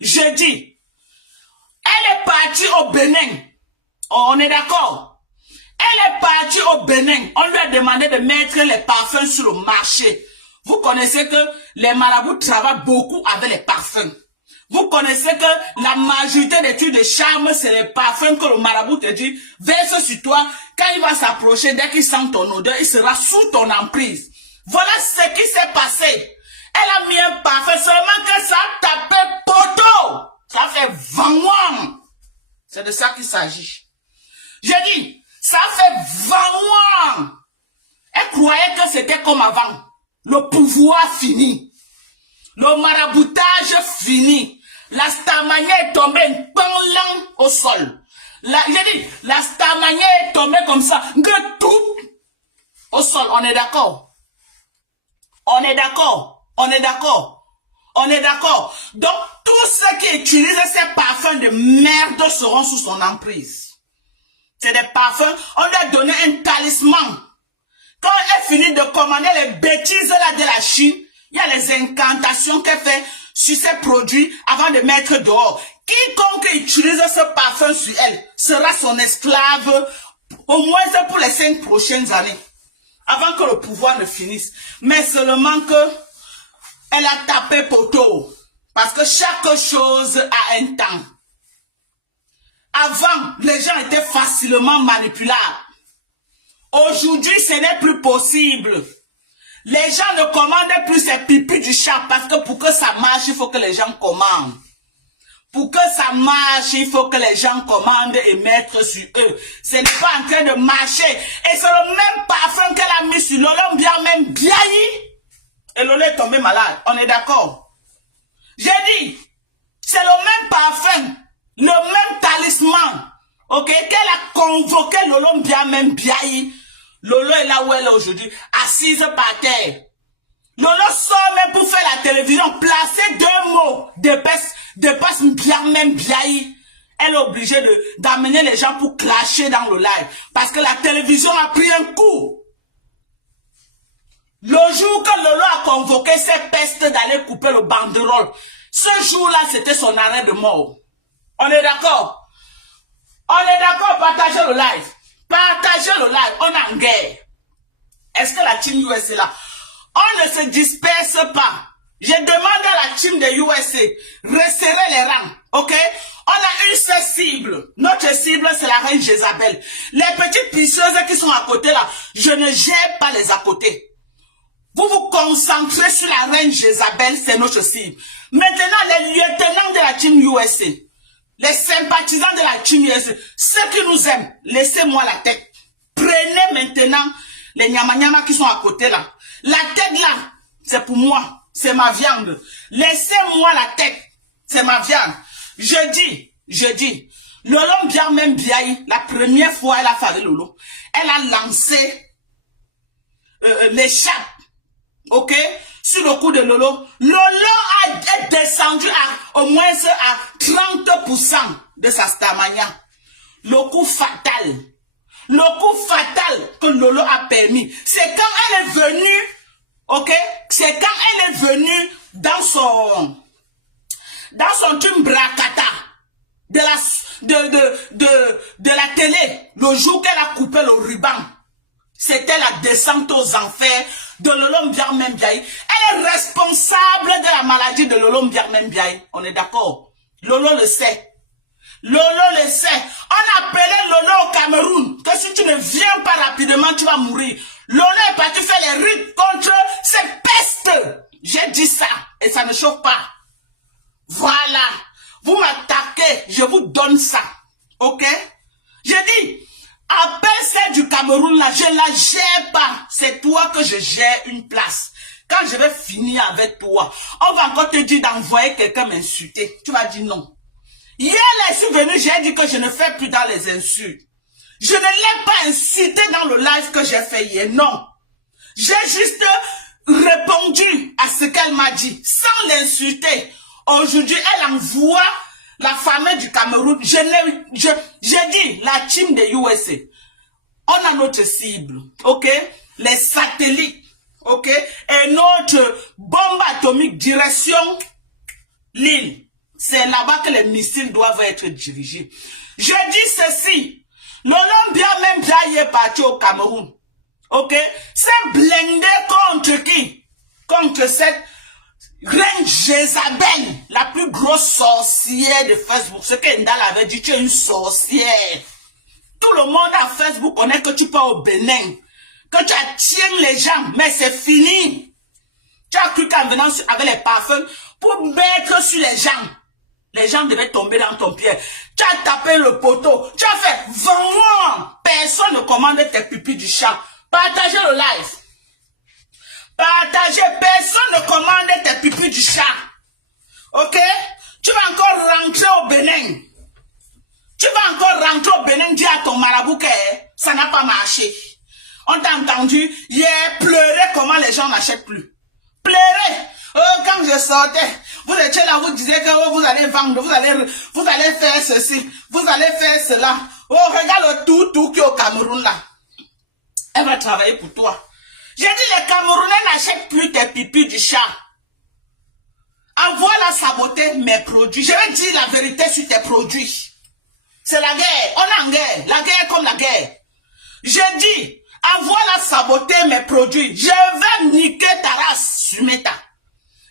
Je dis, elle est partie au Bénin. Oh, on est d'accord? Elle est partie au Bénin. On lui a demandé de mettre les parfums sur le marché. Vous connaissez que les marabouts travaillent beaucoup avec les parfums. Vous connaissez que la majorité des trucs de charme, c'est les parfums que le marabout te dit, verse sur toi. Quand il va s'approcher, dès qu'il sent ton odeur, il sera sous ton emprise. Voilà ce qui s'est passé. Elle a mis un parfum, seulement que ça a tapé poteau. Ça fait vangouam. C'est de ça qu'il s'agit. J'ai dit, ça fait vangouam. Elle croyait que c'était comme avant. Le pouvoir fini. Le maraboutage fini. La Starmania est tombée pendant au sol. J'ai dit, la Starmania est tombée comme ça. Tout au sol. On est d'accord? On est d'accord? On est d'accord? On est d'accord? Donc, tous ceux qui utilisent ces parfums de merde seront sous son emprise. C'est des parfums. On lui a donné un talisman. Quand elle finit de commander les bêtises là de la Chine, il y a les incantations qu'elle fait sur ses produits avant de mettre dehors. Quiconque utilise ce parfum sur elle sera son esclave au moins pour les 5 prochaines années. Avant que le pouvoir ne finisse. Mais seulement que elle a tapé poteau. Parce que chaque chose a un temps. Avant, les gens étaient facilement manipulables. Aujourd'hui, ce n'est plus possible. Les gens ne commandent plus ces pipis du chat parce que pour que ça marche, il faut que les gens commandent. Pour que ça marche, il faut que les gens commandent et mettent sur eux. Ce n'est pas en train de marcher. Et c'est le même parfum qu'elle a mis sur Lolo bien même Biayi. Et Lolo est tombé malade. On est d'accord? J'ai dit, c'est le même parfum, le même talisman, ok, qu'elle a convoqué Lolo bien même Biayi. Lolo est là où elle est aujourd'hui, assise par terre. Lolo sort même pour faire la télévision, placer 2 mots de passe bien même Biayi. Elle est obligée d'amener les gens pour clasher dans le live. Parce que la télévision a pris un coup. Le jour que Lolo a convoqué ses pestes d'aller couper le banderole, ce jour-là, c'était son arrêt de mort. On est d'accord? On est d'accord, partagez le live. Partagez le live, on est en guerre. Est-ce que la team USA est là? On ne se disperse pas. Je demande à la team de USA, resserrer les rangs, ok? On a une seule cible. Notre cible, c'est la reine Jézabel. Les petites pisseuses qui sont à côté là, je ne gère pas les à côté. Vous vous concentrez sur la reine Jézabel, c'est notre cible. Maintenant, les lieutenants de la team USA, les sympathisants de la team USA, ceux qui nous aiment, laissez-moi la tête. Prenez maintenant les nyama qui sont à côté là. La tête là, c'est pour moi, c'est ma viande. Laissez-moi la tête, c'est ma viande. Je dis, Lolo bien même Biayi, la première fois elle a fait Lolo, elle a lancé les chats, ok, sur le coup de Lolo. Lolo est descendu à au moins à 30% de sa Starmania. Le coup fatal. Le coup fatal que Lolo a permis, c'est quand elle est venue, ok, c'est quand elle est venue dans son team bracata de la télé, le jour qu'elle a coupé le ruban. C'était la descente aux enfers de Lolo Mbiarmem Biayi. Elle est responsable de la maladie de Lolo Mbiarmem Biayi. On est d'accord? Lolo le sait. Lolo le sait. On appelait Lolo au Cameroun que si tu ne viens pas rapidement, tu vas mourir. Lolo est parti faire les rites contre cette peste. J'ai dit ça et ça ne chauffe pas. Voilà. Vous m'attaquez, je vous donne ça. Ok? J'ai dit, appelle celle du Cameroun là, je la gère pas. C'est toi que je gère une place. Quand je vais finir avec toi, on va encore te dire d'envoyer quelqu'un m'insulter. Tu vas dire non. Hier, là, je suis venu, j'ai dit que je ne fais plus dans les insultes. Je ne l'ai pas insulté dans le live que j'ai fait hier, non. J'ai juste répondu à ce qu'elle m'a dit, sans l'insulter. Aujourd'hui, elle envoie la famille du Cameroun. J'ai dit, la team de USA, on a notre cible, ok? Les satellites, ok? Et notre bombe atomique direction l'île. C'est là-bas que les missiles doivent être dirigés. Je dis ceci. L'Olympia même déjà est parti au Cameroun. Ok? C'est blindé contre qui? Contre cette reine Jézabel, la plus grosse sorcière de Facebook. Ce que Ndal avait dit, tu es une sorcière. Tout le monde à Facebook connaît que tu pars au Bénin. Que tu attiens les gens, mais c'est fini. Tu as cru qu'en venant avec les parfums, pour mettre sur les gens devaient tomber dans ton pied. Tu as tapé le poteau, tu as fait 20 ans. Personne ne commande tes pupilles du chat. Partagez le live. Partagez, personne ne commande tes pupilles du chat. Ok? Tu vas encore rentrer au Bénin. Tu vas encore rentrer au Bénin, dire à ton marabout que ça n'a pas marché. On t'a entendu hier pleurer comment les gens n'achètent plus. Pleurer. Oh, quand je sortais, vous étiez là, vous disiez que oh, vous allez vendre, vous allez faire ceci, vous allez faire cela. Oh, regarde le tout qui est au Cameroun là. Elle va travailler pour toi. J'ai dit, les Camerounais n'achètent plus tes pipis du chat. Envoie-la saboter mes produits. Je vais dire la vérité sur tes produits. C'est la guerre. On est en guerre. La guerre comme la guerre. J'ai dit, envoie-la saboter mes produits. Je vais niquer ta race sur Meta.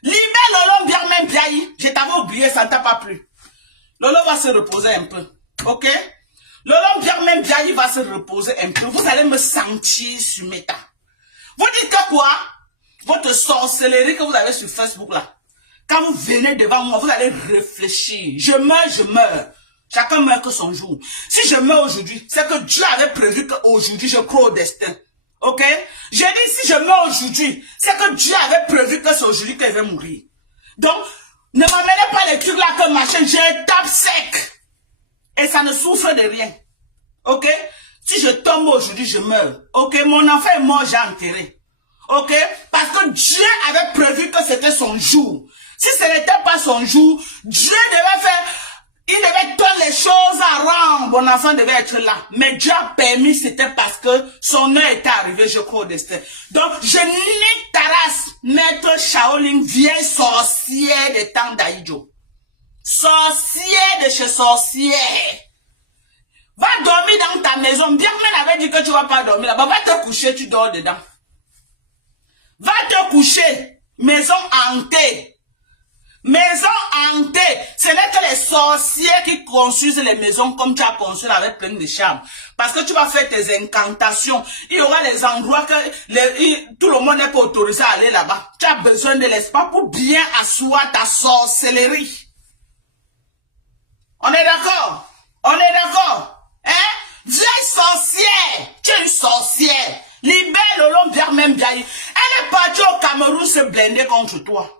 Libère Lolo bien même Biaï. Je t'avais oublié, ça ne t'a pas plu. Lolo va se reposer un peu. Ok? Lolo bien même Biaï va se reposer un peu. Vous allez me sentir sur Meta. Vous dites que quoi? Votre sorcellerie que vous avez sur Facebook là. Quand vous venez devant moi, vous allez réfléchir. Je meurs. Chacun meurt que son jour. Si je meurs aujourd'hui, c'est que Dieu avait prévu qu'aujourd'hui je crois au destin. Ok? J'ai dit si je meurs aujourd'hui, c'est que Dieu avait prévu que c'est aujourd'hui que je vais mourir. Donc, ne m'amenez pas les trucs là que machin, je tape sec. Et ça ne souffre de rien. Ok? Si je tombe aujourd'hui, je meurs. Ok? Mon enfant est mort, j'ai enterré. Ok? Parce que Dieu avait prévu que c'était son jour. Si ce n'était pas son jour, Dieu devait faire... Il devait toutes les choses à rendre. Mon enfant devait être là. Mais Dieu a permis, c'était parce que son heure était arrivée, je crois au destin. Donc, je nique ta race, maître Shaolin, vieille sorcière des temps d'Aïdjo. Sorcière de chez sorcière. Va dormir dans ta maison. Bien que même avait dit que tu ne vas pas dormir là-bas. Va te coucher, tu dors dedans. Va te coucher. Maison hantée. Maison hantée. Ce n'est que les sorciers qui construisent les maisons comme tu as construit avec plein de charme. Parce que tu vas faire tes incantations. Il y aura les endroits que tout le monde n'est pas autorisé à aller là-bas. Tu as besoin de l'espace pour bien asseoir ta sorcellerie. On est d'accord? On est d'accord? Hein? Vieille sorcière. Tu es une sorcière. Libère Lolo bien même bien. Elle est partie au Cameroun se blinder contre toi.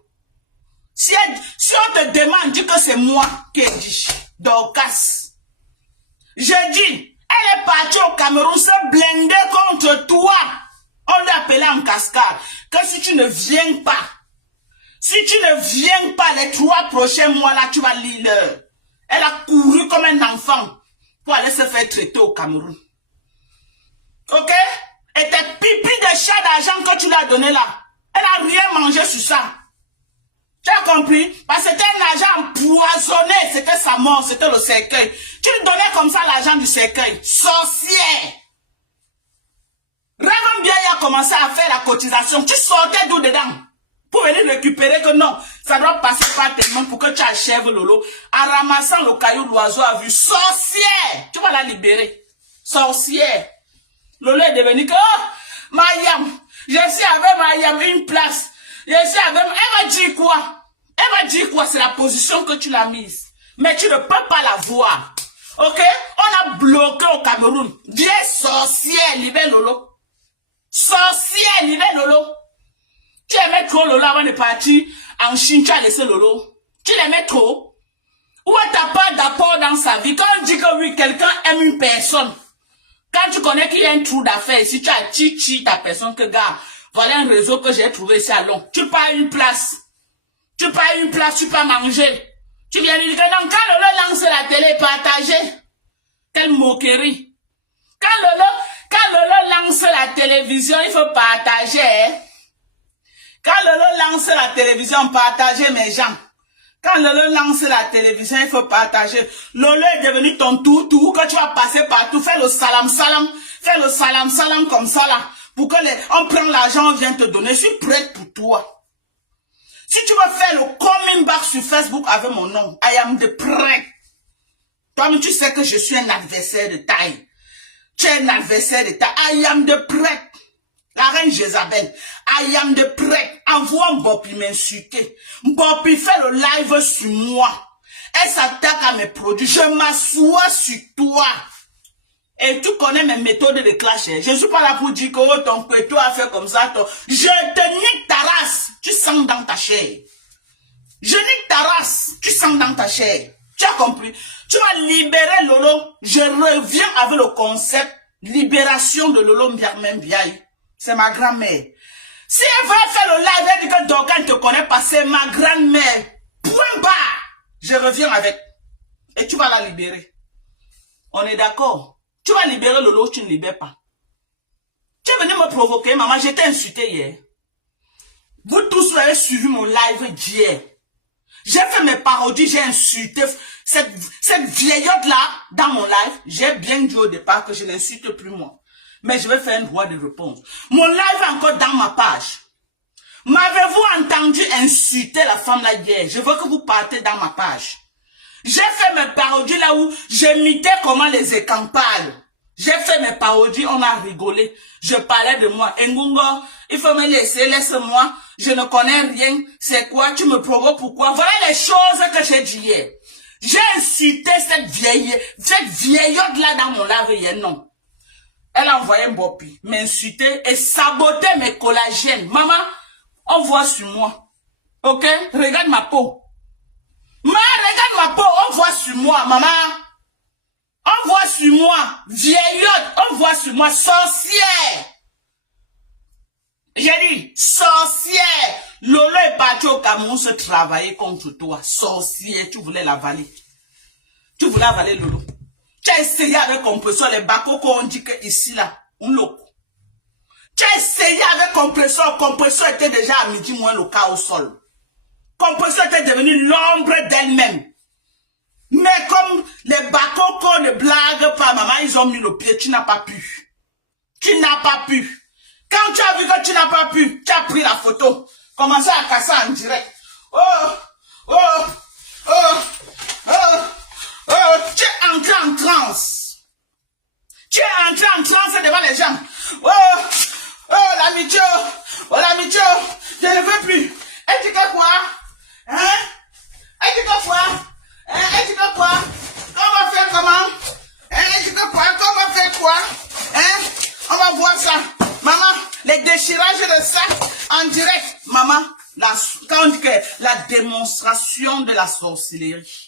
Si on te demande, dis que c'est moi qui ai dit. Dorcas. Je dis, elle est partie au Cameroun se blinder contre toi. On l'a appelé en cascade. Que si tu ne viens pas, les 3 prochains mois là, tu vas lire. Elle a couru comme un enfant pour aller se faire traiter au Cameroun. Ok? Et tes pipis de chat d'argent que tu lui as donné là, elle n'a rien mangé sur ça. Tu as compris? Parce que c'était un argent empoisonné, c'était sa mort, c'était le cercueil. Tu lui donnais comme ça l'argent du cercueil. Sorcière! Raymond Biaï a commencé à faire la cotisation. Tu sortais d'où dedans? Pour venir récupérer que non, ça doit passer par tes mains pour que tu achèves Lolo. En ramassant le caillou, l'oiseau a vu. Sorcière! Tu vas la libérer. Sorcière! Lolo est devenu que, oh, Mayam, je suis avec Mayam une place. Je suis avec, elle va dire quoi? Elle va dire quoi? C'est la position que tu l'as mise. Mais tu ne peux pas la voir. Ok? On a bloqué au Cameroun. Viens sorcière, libère Lolo. Sorcière, libère Lolo. Tu aimais trop Lolo avant de partir en Chine, tu as laissé Lolo. Tu l'aimais trop. Où est ta part d'apport dans sa vie? Quand on dit que oui, quelqu'un aime une personne. Quand tu connais qu'il y a un trou d'affaires, si tu as chichi ta personne, que gars, voilà un réseau que j'ai trouvé ici à Londres. Tu pars une place. Tu pars une place, tu peux manger. Tu viens lui dire que non, quand Lolo lance la télé, partagez. Quelle moquerie. Quand Lolo lance la télévision, il faut partager. Hein? Quand Lolo lance la télévision, partagez mes gens. Quand Lolo lance la télévision, il faut partager. Lolo est devenu ton tout que tu vas passer partout. Fais le salam salam. Fais le salam salam comme ça là. Pour que on prend l'argent, on vient te donner. Je suis prête pour toi. Si tu veux faire le coming back sur Facebook avec mon nom, I am the prêt. Toi-même, tu sais que je suis un adversaire de taille. Tu es un adversaire de taille. I am the prêt. La reine Jézabel, I am the prêt. Envoie Mbopi m'insulter. Mbopi fait le live sur moi. Elle s'attaque à mes produits. Je m'assois sur toi. Et tu connais mes méthodes de clash. Je ne suis pas là pour dire que oh, ton péto a fait comme ça. Je te nique ta race. Tu sens dans ta chair. Je nique ta race. Tu sens dans ta chair. Tu as compris? Tu vas libérer Lolo. Je reviens avec le concept libération de Lolo Mbiaye. C'est ma grand-mère. Si elle veut faire le live, elle dit que Dorcas ne te connaît pas, c'est ma grand-mère. Point barre. Je reviens avec. Et tu vas la libérer. On est d'accord? Tu vas libérer Lolo, tu ne libères pas. Tu es venu me provoquer, maman, j'étais insulté hier. Vous tous, vous avez suivi mon live d'hier. J'ai fait mes parodies, j'ai insulté cette vieillotte-là dans mon live. J'ai bien dit au départ que je n'insulte plus moi. Mais je vais faire un droit de réponse. Mon live est encore dans ma page. M'avez-vous entendu insulter la femme là hier? Je veux que vous partez dans ma page. J'ai fait mes parodies là où j'imitais comment les écans parlent. J'ai fait mes parodies, on a rigolé. Je parlais de moi. Ngungo, il faut me laisser, laisse-moi. Je ne connais rien. C'est quoi? Tu me provoques pourquoi? Voilà les choses que j'ai dit hier. J'ai insulté cette vieillotte là dans mon live hier, non. Elle a envoyé Mbopi m'insulter et saboter mes collagènes. Maman, on voit sur moi. Ok? Regarde ma peau. Maman, regarde ma peau. On voit sur moi, maman. On voit sur moi. Vieillotte. On voit sur moi. Sorcière. J'ai dit, sorcière. Lolo est parti au Cameroun se travailler contre toi. Sorcière. Tu voulais l'avaler. Tu voulais avaler Lolo. Tu as essayé avec compresseur, les bacos qu'on dit que ici là, on loco. Tu as essayé avec compresseur était déjà à midi moins le cas au sol. Compresseur était devenu l'ombre d'elle-même. Mais comme les bacos qu'on ne blague pas, maman, ils ont mis le pied, tu n'as pas pu. Tu n'as pas pu. Quand tu as vu que tu n'as pas pu, tu as pris la photo, commencé à casser en direct. Tu es entré en transe. Tu es entré en transe devant les gens. L'amitié, je ne veux plus. Elle dit que quoi? Hein? Elle dit que quoi? Elle dit que quoi? On va faire comment? Elle dit que quoi? On va faire quoi? Hein? On va voir ça. Maman, les déchirages de ça en direct. Maman, quand on dit que la démonstration de la sorcellerie.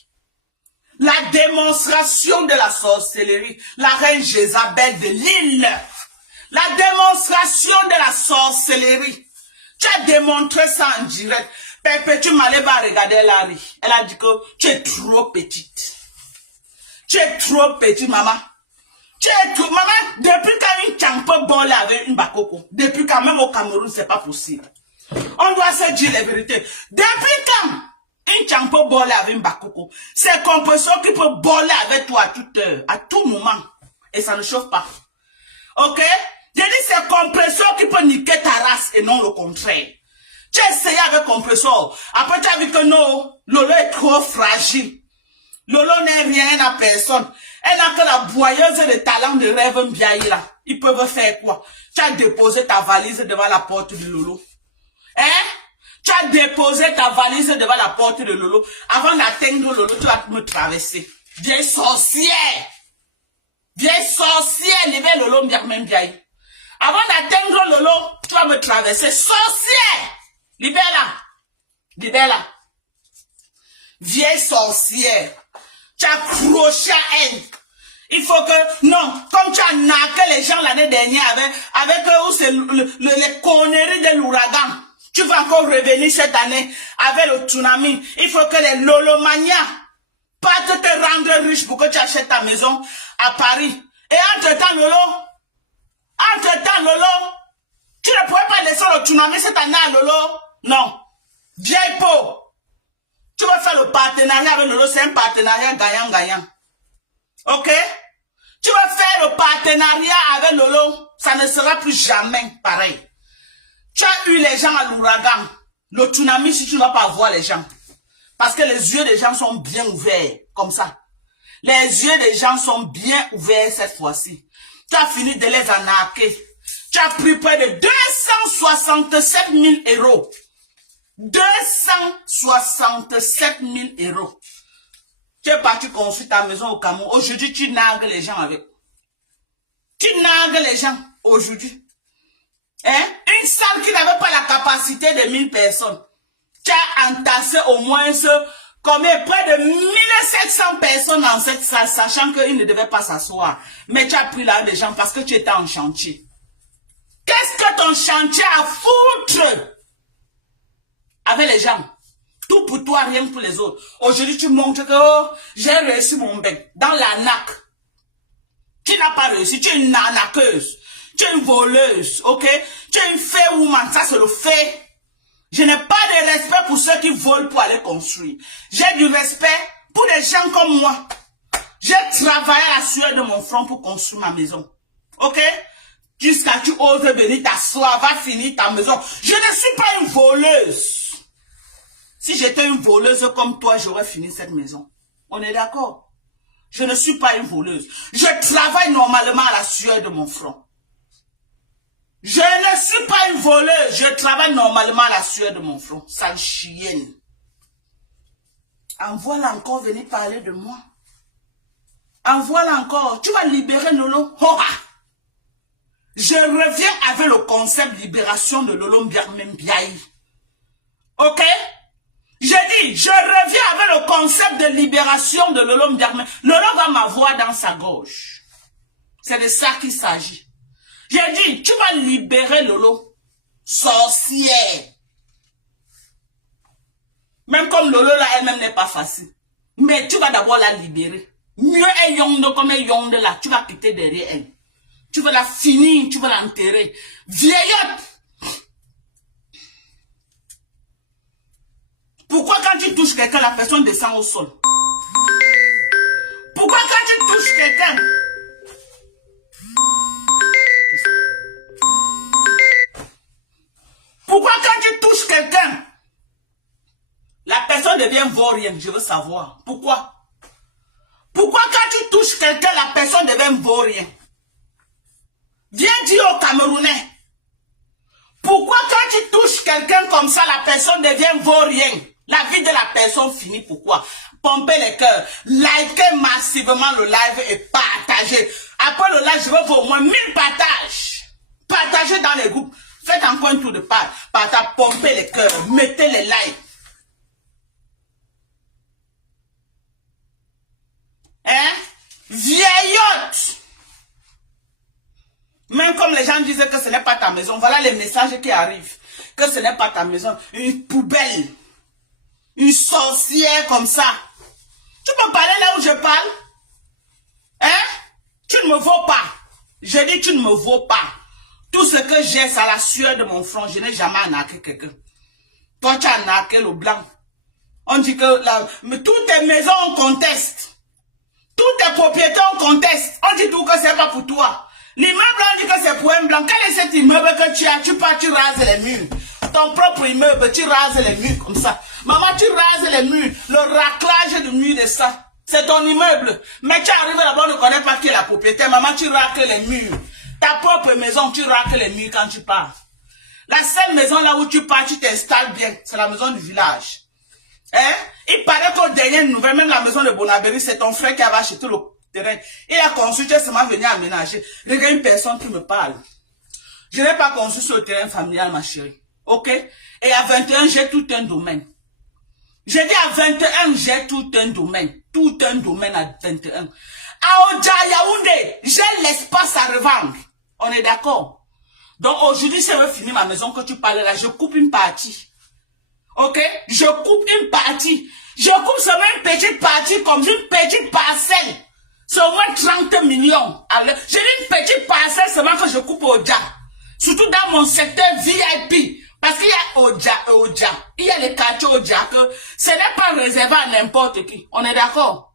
La démonstration de la sorcellerie. La reine Jézabel de l'île. La démonstration de la sorcellerie. Tu as démontré ça en direct. Perpétue Maleba regardait Larry. Elle a dit que tu es trop petite. Tu es trop petite, maman. Tu es trop... Maman, depuis quand une champe bolle avec une bakoko, depuis quand même au Cameroun, c'est pas possible. On doit se dire la vérité. Depuis quand une champe bolle avec une bakoko, c'est compresseur qui peut boller avec toi à toute heure, à tout moment. Et ça ne chauffe pas. Ok? J'ai dit c'est compresseur qui peut niquer ta race et non le contraire. Tu as essayé avec compresseur. Après tu as vu que non, Lolo est trop fragile. Lolo n'est rien à personne. Elle n'a que la boyeuse de talent de rêve Mbiaye là. Ils peuvent faire quoi? Tu as déposé ta valise devant la porte de Lolo. Hein? Tu as déposé ta valise devant la porte de Lolo. Avant d'atteindre Lolo, tu vas me traverser. Vieille sorcière. Vieille sorcière, libère Lolo Mbiaye. Avant d'atteindre Lolo, tu vas me traverser. Sorcière! Libère-la. Libère-la. Vieille sorcière. Tu as accroché à elle. Il faut que, non, comme tu as naqué les gens l'année dernière avec les conneries de l'ouragan. Tu vas encore revenir cette année avec le tsunami. Il faut que les Lolomania partent te rendre riche pour que tu achètes ta maison à Paris. Et entre-temps, Lolo, tu ne pourrais pas laisser le tsunami cette année à Lolo. Non. Vieille peau. Tu veux faire le partenariat avec Lolo, c'est un partenariat gagnant-gagnant. Ok? Tu veux faire le partenariat avec Lolo, ça ne sera plus jamais pareil. Tu as eu les gens à l'ouragan. Le tsunami, si tu ne vas pas voir les gens. Parce que les yeux des gens sont bien ouverts, comme ça. Les yeux des gens sont bien ouverts cette fois-ci. Tu as fini de les arnaquer. Tu as pris près de 267 000 euros. 267 000 euros. Tu es parti construire ta maison au Cameroun. Aujourd'hui, tu nargues les gens avec. Tu nargues les gens aujourd'hui. Hein? Une salle qui n'avait pas la capacité de 1000 personnes. Tu as entassé au moins combien? Près de 1700 personnes dans cette salle, sachant qu'ils ne devaient pas s'asseoir. Mais tu as pris là des gens parce que tu étais en chantier. Qu'est-ce que ton chantier a foutre avec les gens? Tout pour toi, rien pour les autres. Aujourd'hui, tu montres que oh, j'ai réussi mon bec dans l'arnaque. Tu n'as pas réussi, tu es une arnaqueuse. Tu es une voleuse, ok? Tu es une fair woman, ça c'est le fait. Je n'ai pas de respect pour ceux qui volent pour aller construire. J'ai du respect pour des gens comme moi. J'ai travaillé à la sueur de mon front pour construire ma maison. Ok? Jusqu'à tu oses venir t'asseoir, va finir ta maison. Je ne suis pas une voleuse. Si j'étais une voleuse comme toi, j'aurais fini cette maison. On est d'accord? Je ne suis pas une voleuse. Je travaille normalement à la sueur de mon front. Je ne suis pas une voleuse. Je travaille normalement à la sueur de mon front. Sale chienne. Envoie-la encore venir parler de moi. Envoie-la encore. Tu vas libérer Lolo. Hoa. Je reviens avec le concept libération de Lolo Mbiaye. Ok? J'ai dit, je reviens avec le concept de libération de Lolo Mbiaye. Lolo va m'avoir dans sa gauche. C'est de ça qu'il s'agit. J'ai dit, tu vas libérer Lolo. Sorcière. Même comme Lolo là, elle-même n'est pas facile. Mais tu vas d'abord la libérer. Mieux est Yonde comme est Yonde là. Tu vas quitter derrière elle. Tu vas la finir, tu vas l'enterrer. Vieillotte. Pourquoi quand tu touches quelqu'un, la personne descend au sol? Pourquoi quand tu touches quelqu'un? Pourquoi quand tu touches quelqu'un, la personne devient vaurien? Je veux savoir. Pourquoi? Pourquoi quand tu touches quelqu'un, la personne devient vaurien? Viens dire aux Camerounais. Pourquoi quand tu touches quelqu'un comme ça, la personne devient vaurien? La vie de la personne finit. Pourquoi? Pompez les cœurs. Likez massivement le live et partagez. Après le live, je veux voir au moins 1000 partages. Partagez dans les groupes. Faites encore un tour de partage. Pompez les cœurs. Mettez les likes. Hein? Vieillotte. Même comme les gens disaient que ce n'est pas ta maison. Voilà les messages qui arrivent. Que ce n'est pas ta maison. Une poubelle. Une sorcière comme ça. Tu peux parler là où je parle? Hein? Tu ne me vaux pas. Je dis tu ne me vaux pas. Tout ce que j'ai, c'est à la sueur de mon front. Je n'ai jamais arnaqué quelqu'un. Toi, tu as arnaqué le blanc. On dit que mais toutes tes maisons, on conteste. Toutes tes propriétés, on conteste. On dit tout que c'est pas pour toi. L'immeuble, on dit que c'est pour un blanc. Quel est cet immeuble que tu as? Tu pars, tu rases les murs. Ton propre immeuble, tu rases les murs comme ça. Maman, tu rases les murs. Le raclage du mur de ça. C'est ton immeuble. Mais tu arrives là-bas, on ne connaît pas qui est la propriété. Maman, tu racles les murs. Ta propre maison, tu racles les murs quand tu pars. La seule maison là où tu pars, tu t'installes bien. C'est la maison du village. Hein? Il paraît qu'aux dernières nouvelles, même la maison de Bonaberry, c'est ton frère qui avait acheté le terrain. Il a construit, tu es seulement venu aménager. Regarde une personne qui me parle. Je n'ai pas construit sur le terrain familial, ma chérie. Ok? Et à 21, j'ai tout un domaine. J'ai dit à 21, j'ai tout un domaine. Tout un domaine à 21. À Oja Yaoundé, j'ai l'espace à revendre. On est d'accord? Donc aujourd'hui, si je veux finir ma maison que tu parles là, je coupe une partie. Ok? Je coupe une partie. Je coupe seulement une petite partie comme une petite parcelle. C'est au moins 30 millions. J'ai une petite parcelle seulement que je coupe au Dja. Surtout dans mon secteur VIP. Parce qu'il y a Oja et Oja. Il y a les quartiers Oja que ce n'est pas réservé à n'importe qui. On est d'accord?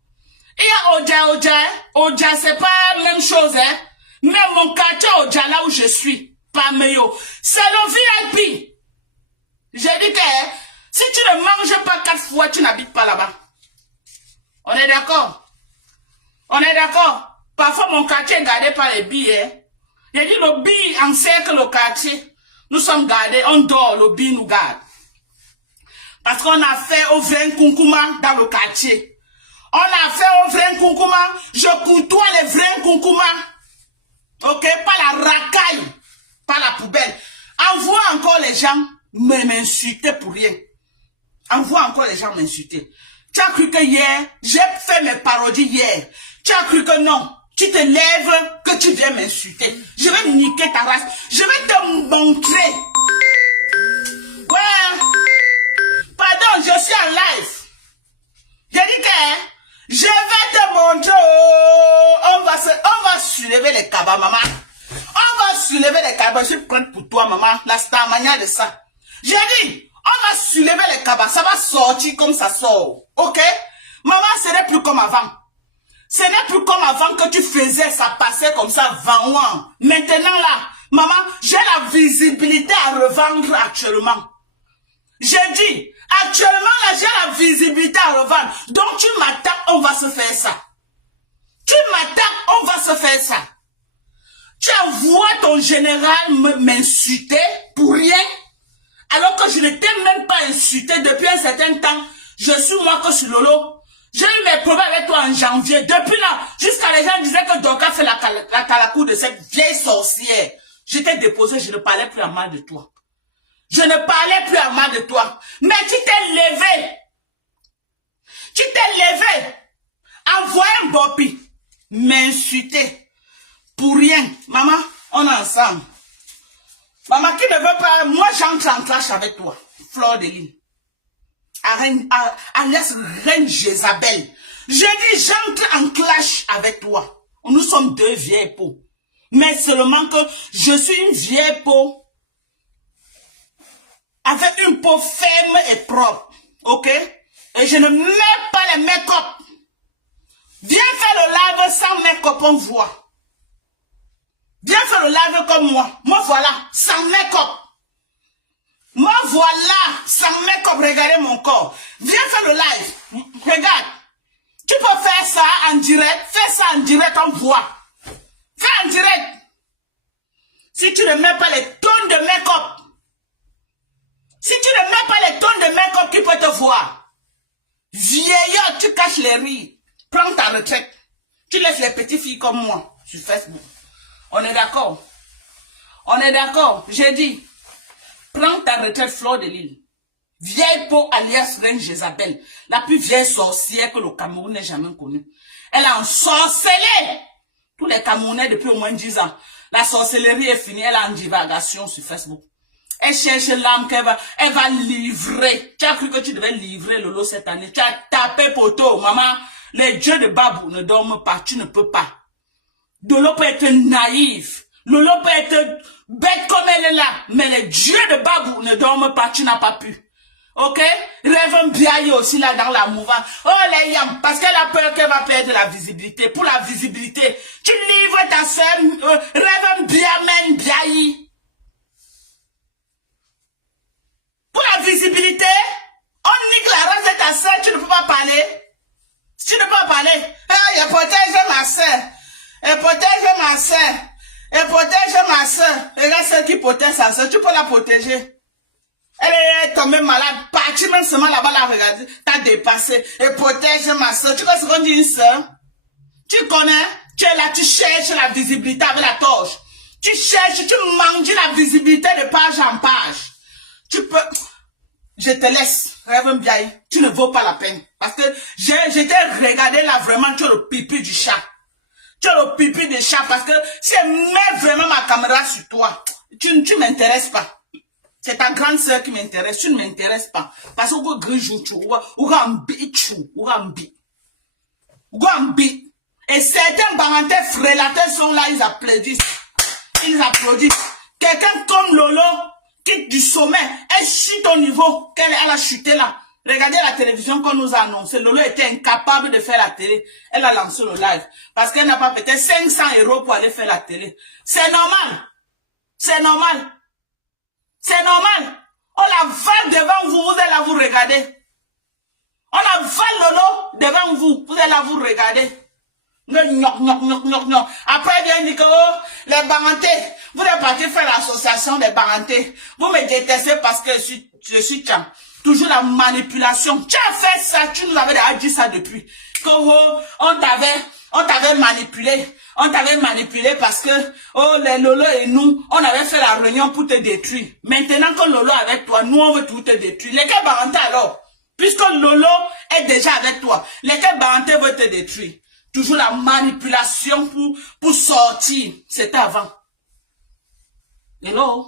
Il y a Oja, Oja. Oja, c'est pas la même chose, hein. Mais mon quartier Oja, là où je suis, pas meilleur. C'est le VIP. J'ai dit que si tu ne manges pas 4 fois, tu n'habites pas là-bas. On est d'accord? On est d'accord? Parfois, mon quartier est gardé par les billets. J'ai dit le billet encercle le quartier. Nous sommes gardés, on dort, le billet nous garde. Parce qu'on a fait au vrai Kunkuma dans le quartier. On a fait au vrai Kunkuma. Je côtoie les vrais Kunkuma. Ok? Pas la racaille. Pas la poubelle. Envoie encore les gens m'insulter pour rien. Envoie encore les gens m'insulter. Tu as cru que hier, j'ai fait mes parodies hier. Tu as cru que non. Tu te lèves, que tu viens m'insulter. Je vais niquer ta race. Je vais te montrer. Ouais. Pardon, je suis en live. J'ai dit que je vais te montrer. On va soulever les cabas, maman. On va soulever les cabas. Je suis prête pour toi, maman. La starmania de ça. J'ai dit, on va soulever les cabas. Ça va sortir comme ça sort. Ok? Maman, ce n'est plus comme avant. Ce n'est plus comme avant que tu faisais, ça passait comme ça, vent. Maintenant là, maman, j'ai la visibilité à revendre actuellement. J'ai dit, actuellement là, j'ai la visibilité à revendre. Donc tu m'attaques, on va se faire ça. Tu m'attaques, on va se faire ça. Tu envoies ton général m'insulter pour rien, alors que je ne t'ai même pas insulté depuis un certain temps. Je suis moi que sur Lolo. J'ai eu mes problèmes avec toi en janvier. Depuis là, jusqu'à les gens disaient que Doka fait la calacour de cette vieille sorcière. Je t'ai déposé, je ne parlais plus à mal de toi. Je ne parlais plus à mal de toi. Mais tu t'es levé. Tu t'es levé. Envoyer un bopi. M'insulter. Pour rien. Maman, on est ensemble. Maman qui ne veut pas, moi j'entre en clash avec toi. Fleur de Lille. Alias Reine Jézabel. Je dis, j'entre en clash avec toi. Nous sommes deux vieilles peaux. Mais seulement que je suis une vieille peau avec une peau ferme et propre. Ok? Et je ne mets pas les make-up. Viens faire le live sans make-up, on voit. Viens faire le live comme moi. Moi voilà, sans make-up. Moi, voilà, sans make-up, regardez mon corps. Viens faire le live. Regarde. Tu peux faire ça en direct. Fais ça en direct, on voit. Fais en direct. Si tu ne mets pas les tonnes de make-up. Si tu ne mets pas les tonnes de make-up, qui peut te voir? Vieillard, tu caches les rires. Prends ta retraite. Tu laisses les petites filles comme moi sur Facebook. On est d'accord? On est d'accord? J'ai dit. Prends ta retraite, Fleur de Lille. Vieille peau alias Reine Jézabel. La plus vieille sorcière que le Cameroun n'ait jamais connue. Elle a ensorcelé tous les Camerounais depuis au moins 10 ans. La sorcellerie est finie. Elle a en divagation sur Facebook. Elle cherche l'âme qu'elle va livrer. Tu as cru que tu devais livrer Lolo cette année. Tu as tapé poteau. Maman, les dieux de Babou ne dorment pas. Tu ne peux pas. Lolo peut être naïf. Lolo peut être bête comme elle est là. Mais les dieux de Babou ne dorment pas. Tu n'as pas pu. Ok? Rêve Biaye aussi là dans la mouvance. Oh les yams. Parce qu'elle a peur qu'elle va perdre la visibilité. Pour la visibilité, tu livres ta soeur. Rêve Biaye. Pour la visibilité, on nique la race de ta soeur. Tu ne peux pas parler. Tu ne peux pas parler. Ah, il protège ma soeur. Elle protège ma soeur. Elle protège ma soeur. Regarde celle qui protège sa soeur. Tu peux la protéger. Elle est tombée malade. Parti même seulement là-bas la regarder. T'as dépassé. Elle protège ma soeur. Tu connais ce qu'on dit une soeur? Tu connais? Tu es là, tu cherches la visibilité avec la torche. Tu cherches, tu manges la visibilité de page en page. Tu peux... Je te laisse. Rêve bien. Tu ne vaux pas la peine. Parce que je t'ai regardé là vraiment, tu as le pipi du chat. Tu as le pipi du chat parce que si je mets vraiment ma caméra sur toi, tu m'intéresses pas. C'est ta grande sœur qui m'intéresse. Tu ne m'intéresses pas. Parce que vous grijou, ou gambi. Et certains parenthèses frélateurs sont là, ils applaudissent. Ils applaudissent. Quelqu'un comme Lolo, quitte du sommet, elle chute au niveau qu'elle a chuté là. Regardez la télévision qu'on nous a annoncé. Lolo était incapable de faire la télé. Elle a lancé le live. Parce qu'elle n'a pas peut-être 500 € pour aller faire la télé. C'est normal. C'est normal. C'est normal. On la vale devant vous, vous allez là vous regarder. On la vale Lolo devant vous, vous allez là vous regarder. Après, il vient dire que oh, les Barantés, vous êtes parti faire l'association des Barantés. Vous me détestez parce que je suis Tcham. Toujours la manipulation. Tu as fait ça, tu nous avais déjà dit ça depuis. Que oh, on t'avait manipulé. On t'avait manipulé parce que oh, les Lolo et nous, on avait fait la réunion pour te détruire. Maintenant que Lolo est avec toi, nous on veut tout te détruire. Lesquels Barantés alors? Puisque Lolo est déjà avec toi, lesquels Barantés veulent te détruire? Toujours la manipulation pour sortir. C'était avant. Hello?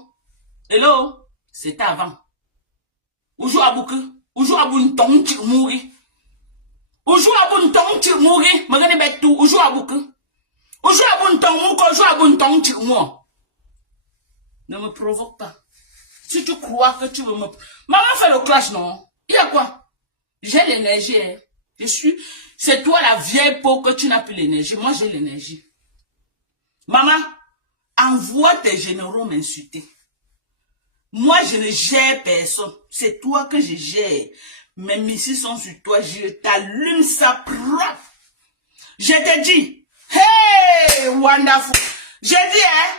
Hello? C'était avant. Oujou abouke? Oujou aboun ton ti mouri? Oujou aboun ton ti mouri? Magane bet tout. Oujou abouke? Oujou aboun ton mouk? Oujou aboun ton ti mouri? Ne me provoque pas. Si tu crois que tu veux me... Maman fait le clash, non? Il y a quoi? J'ai l'énergie, hein. C'est toi la vieille peau que tu n'as plus l'énergie. Moi, j'ai l'énergie. Maman, envoie tes généraux m'insulter. Moi, je ne gère personne. C'est toi que je gère. Mes missiles sont sur toi. Je t'allume ça propre. Je te dis, hey, wonderful. J'ai dit, hein,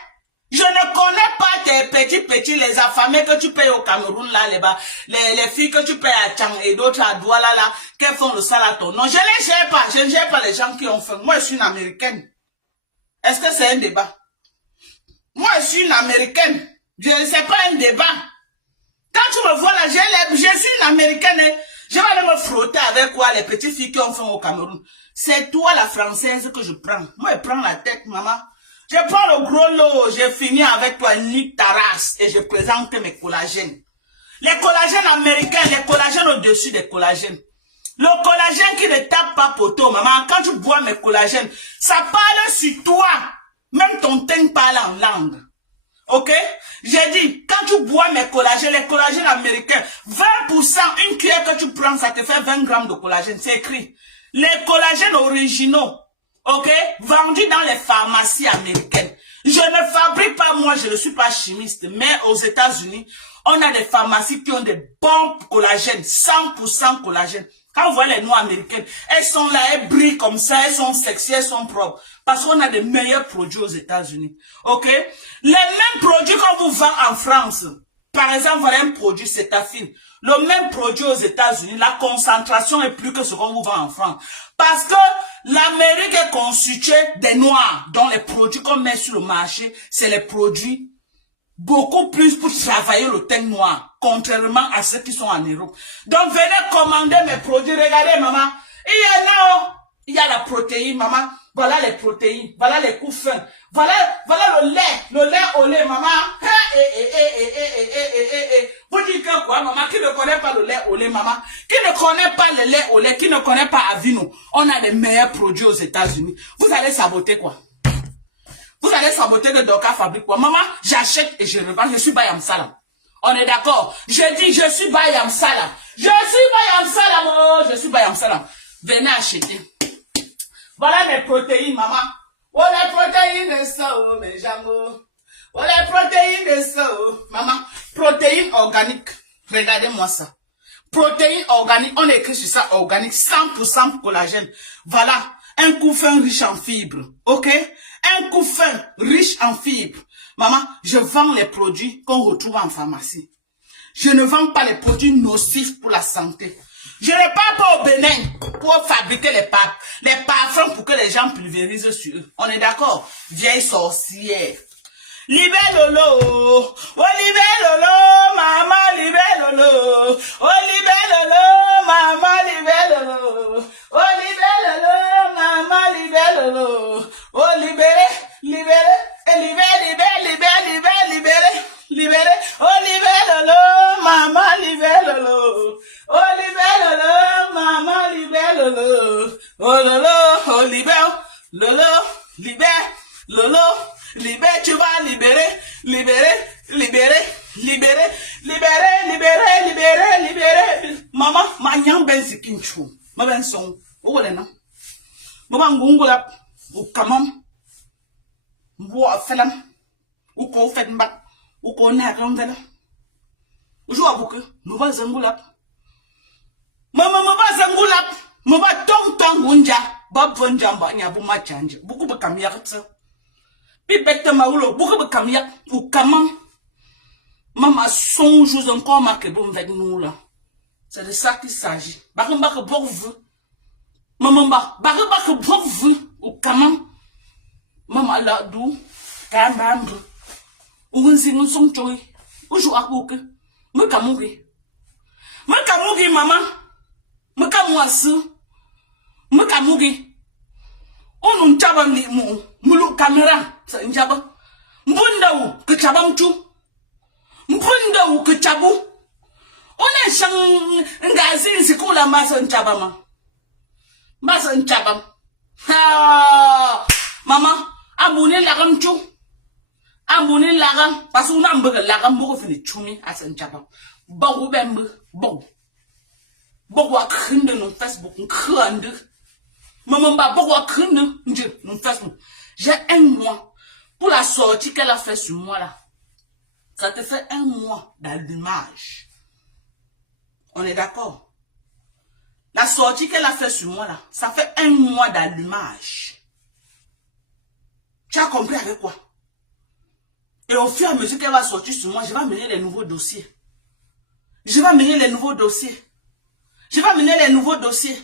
je ne connais pas tes petits, les affamés que tu payes au Cameroun, là, les filles que tu payes à Tchang et d'autres à Douala, là, qu'elles font le salaton. Non, je ne les gère pas. Je ne gère pas les gens qui ont faim. Moi, je suis une Américaine. Est-ce que c'est un débat? Moi, je suis une Américaine. C'est pas un débat. Quand tu me vois là, je suis une Américaine. Hein. Je vais aller me frotter avec quoi les petites filles qui ont faim au Cameroun. C'est toi, la Française, que je prends. Moi, je prends la tête, maman. Je prends le gros lot, je finis avec toi, nique ta race, et je présente mes collagènes. Les collagènes américains, les collagènes au-dessus des collagènes. Le collagène qui ne tape pas poteau, maman, quand tu bois mes collagènes, ça parle sur toi. Même ton teint parle en langue. Ok? J'ai dit, quand tu bois mes collagènes, les collagènes américains, 20%, une cuillère que tu prends, ça te fait 20 grammes de collagène. C'est écrit. Les collagènes originaux. Ok, vendu dans les pharmacies américaines. Je ne fabrique pas moi, je ne suis pas chimiste, mais aux États-Unis, on a des pharmacies qui ont des bons collagènes, 100% collagène. Quand vous voyez les noix américaines, elles sont là, elles brillent comme ça, elles sont sexy, elles sont propres. Parce qu'on a des meilleurs produits aux États-Unis. Ok, les mêmes produits qu'on vous vend en France. Par exemple, voilà un produit Cétafine. Le même produit aux États-Unis, la concentration est plus que ce qu'on vous vend en France. Parce que l'Amérique est constituée des Noirs, dont les produits qu'on met sur le marché, c'est les produits beaucoup plus pour travailler le teint noir, contrairement à ceux qui sont en Europe. Donc venez commander mes produits. Regardez, maman, il y en a, il y a la protéine, maman. Voilà les protéines, voilà les coups fins, voilà le lait au lait, maman. Vous dites que quoi, maman? Qui ne connaît pas le lait au lait, maman? Qui ne connaît pas le lait au lait? Qui ne connaît pas Avino? On a les meilleurs produits aux États-Unis. Vous allez saboter quoi? Vous allez saboter de Doka fabrique quoi? Maman, j'achète et je revends. Je suis Bayam Salam. On est d'accord? Je dis, je suis Bayam Salam. Je suis Bayam Salam. Oh, je suis Bayam Salam. Venez acheter. Voilà mes protéines, maman. Oh, les protéines de ça, oh, mes jambes. Oh, les protéines de ça, oh. Maman, protéines organiques. Regardez-moi ça. Protéines organiques, on écrit sur ça organique, 100% collagène. Voilà, un coup fin riche en fibres, ok? Un coup fin riche en fibres. Maman, je vends les produits qu'on retrouve en pharmacie. Je ne vends pas les produits nocifs pour la santé. Je ne pars pas au Bénin pour fabriquer les parfums pour que les gens pulvérisent sur eux. On est d'accord? Vieille sorcière. Libère Lolo, oh libère Lolo, maman libère Lolo, oh libère Lolo, maman libère Lolo, oh libère Lolo, maman libère Lolo, oh libéré, libéré, et libéré, oh libère Lolo, maman libère Lolo, oh libère Lolo, maman libère Lolo, oh Lolo, oh libère, Lolo, libère, Lolo. Libère, tu vas libérer, libérer, libérer, Libérez, libérez, libérez, libérez, libérez. Maman, ma nyang ben zikinchou. Ma ben son. Où est non? Maman ngungula. Ou kamam. Mboa felam. Ou ko fet mbak. Ou ko nakam vela. Ou joue à bouke. Mboa zangulap. Maman mboa zangulap. Mboa tong tong unja. Bob von jamba nyabu ma change. Buku bekam yakta. Pi bête maulo. Buku bekam yak. Ou kamam. Maman songe encore marqué bon avec nous là. C'est de ça qu'il s'agit. Bakamba que pour vous. Maman bakamba que pour vous. Ou comment? Maman là d'où? Kambambre. Ou un signe son choy. Ou joue à bouque. Me kamougi. Me kamougi maman. Me kamouasu. Me kamougi. On nous chabam li mou. Moulou caméra. C'est une jaba. Mbunda ou que chabam chou. Mbunda ou que chabou. On est chang ngazin c'est quoi la masse en chabama. Masse en chabam. Ah, maman, abonné la ram chou. Abonné la ram. Parce qu'on a un peu la ram pour finir choumi à son chabam. Bon, ben, bon. Bon, à craindre de nos Facebook, craindre. Maman, bon, à craindre de nos Facebook. J'ai un mois pour la sortie qu'elle a fait sur moi là. Ça te fait un mois d'allumage. On est d'accord? La sortie qu'elle a fait sur moi là, ça fait un mois d'allumage. Tu as compris avec quoi? Et au fur et à mesure qu'elle va sortir sur moi, je vais amener les nouveaux dossiers. Je vais amener les nouveaux dossiers. Je vais amener les nouveaux dossiers.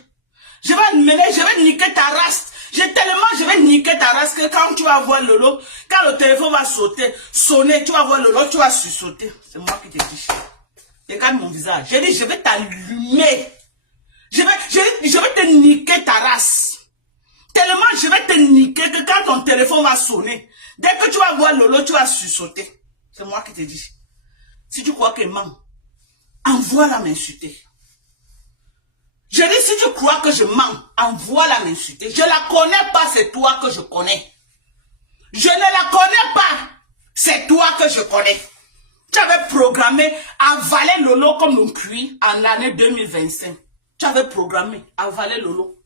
Je vais niquer ta race. Je vais niquer ta race que quand tu vas voir Lolo, quand le téléphone va sonner, tu vas voir Lolo, tu vas sursauter. C'est moi qui te dis. Regarde mon visage. J'ai dit, je vais t'allumer. Je vais te niquer ta race. Tellement je vais te niquer que quand ton téléphone va sonner, dès que tu vas voir Lolo, tu vas sursauter. C'est moi qui te dis. Si tu crois qu'elle ment, envoie-la m'insulter. Je dis, si tu crois que je mens, envoie-la m'insulter. Je la connais pas, c'est toi que je connais. Je ne la connais pas, c'est toi que je connais. Tu avais programmé avaler Lolo comme un cuit en l'année 2025. Tu avais programmé avaler Lolo.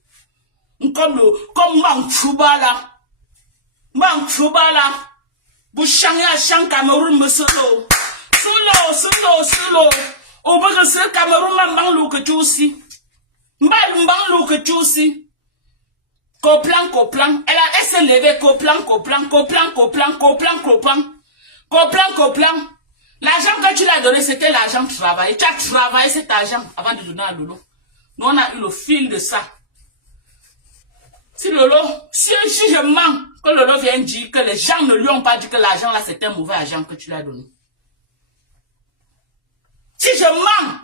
Comme Manchouba là. Manchouba là. Bouchanga Chan Cameroun me solo. Solo. Au bout de ce Cameroun m'a l'eau que tu aussi. M'bang que tu aussi. Coplan. Elle s'est levée, coplan. L'argent que tu l'as donné, c'était l'argent de travail. Tu as travaillé cet argent avant de donner à Lolo. Nous, on a eu le fil de ça. Si Lolo, si je mens, que Lolo vient dire que les gens ne lui ont pas dit que l'argent là, c'était un mauvais argent que tu l'as donné. Si je mens,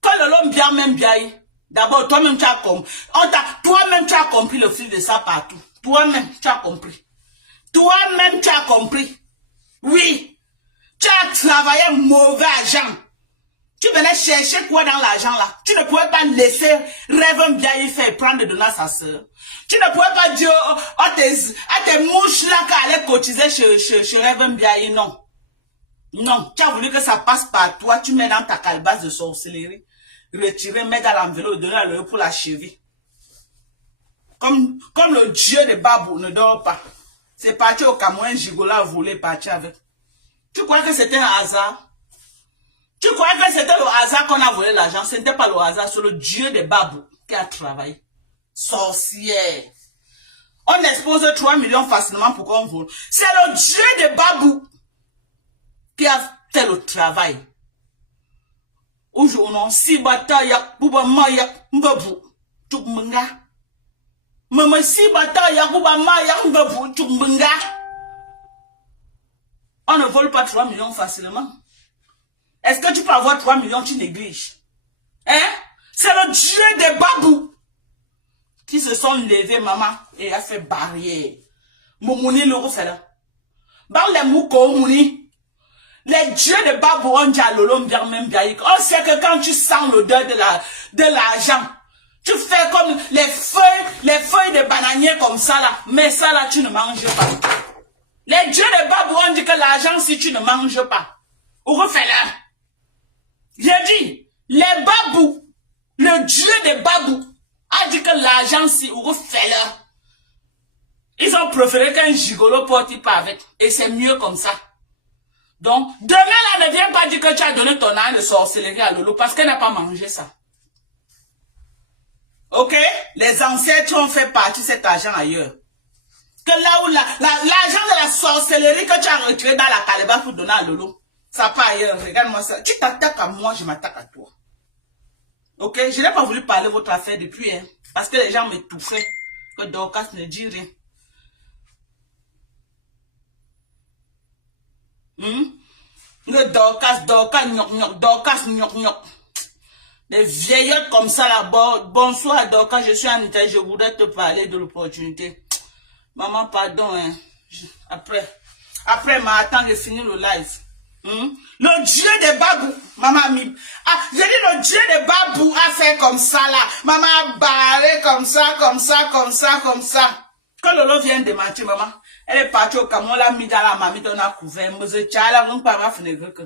que Lolo bien même bien. D'abord, toi-même, tu as compris. Toi-même, tu as compris le fil de ça partout. Toi-même, tu as compris. Toi-même, tu as compris. Oui. Tu as travaillé mauvais argent. Tu venais chercher quoi dans l'argent là? Tu ne pouvais pas laisser Rêve bien y faire prendre de donner à sa soeur. Tu ne pouvais pas dire à tes mouches là qu'elle allait cotiser chez Rêve bien. Non. Non. Tu as voulu que ça passe par toi. Tu mets dans ta calebasse de sorcellerie. Retirer, mettre dans l'enveloppe, donner à l'heure pour la cheville. Comme le dieu de Babou ne dort pas. C'est parti au Cameroun, Gigola voulait partir avec. Tu crois que c'était un hasard? Tu crois que c'était le hasard qu'on a volé l'argent? Ce n'était pas le hasard, c'est le dieu de Babou qui a travaillé. Sorcière. On expose 3 millions facilement pour qu'on vole. C'est le dieu de Babou qui a fait le travail. Aujourd'hui, si bataille buba maya mbabu tukmunga. Mama si bataille buba maya mbabu tukmunga. On ne vole pas 3 millions facilement. Est-ce que tu peux avoir 3 millions, tu négliges? Hein? C'est le dieu des babous qui se sont levés, maman, et a fait barrière. Moumouni le refait là. Dans les mouko mouni. Les dieux de Babou ont dit à Lolo même bien. On sait que quand tu sens l'odeur de l'argent, tu fais comme les feuilles de bananier comme ça là. Mais ça là, tu ne manges pas. Les dieux de Babou ont dit que l'argent, si tu ne manges pas, Ou refais-le. J'ai dit, les babous, le dieu des babous, a dit que l'argent, si, ou refais-le. Ils ont préféré qu'un gigolo porte pas avec. Et c'est mieux comme ça. Donc, demain, là, ne viens pas dire que tu as donné ton âne de sorcellerie à Lolo parce qu'elle n'a pas mangé ça. Ok? Les ancêtres ont fait partie de cet argent ailleurs. Que là où l'argent de la sorcellerie que tu as retiré dans la calebasse pour donner à Lolo, ça pas ailleurs. Regarde-moi ça. Tu t'attaques à moi, je m'attaque à toi. Ok? Je n'ai pas voulu parler de votre affaire depuis, hein. Parce que les gens m'étouffaient. Que Dorcas ne dit rien. Le Dorcas, gnoc. Des vieillottes comme ça là-bas. Bonsoir Dorcas, je suis en Italie, je voudrais te parler de l'opportunité. Maman, pardon, hein. Après, attends de finir le live. Le dieu des babous, maman, j'ai dit le dieu des babous a fait comme ça là. Maman a barré comme ça. Que Lolo vient de mentir, maman. Elle est partie au Cameroun, l'a mis dans la mamie, on a couvert. Mose Tchala, on parle à Fenegreque.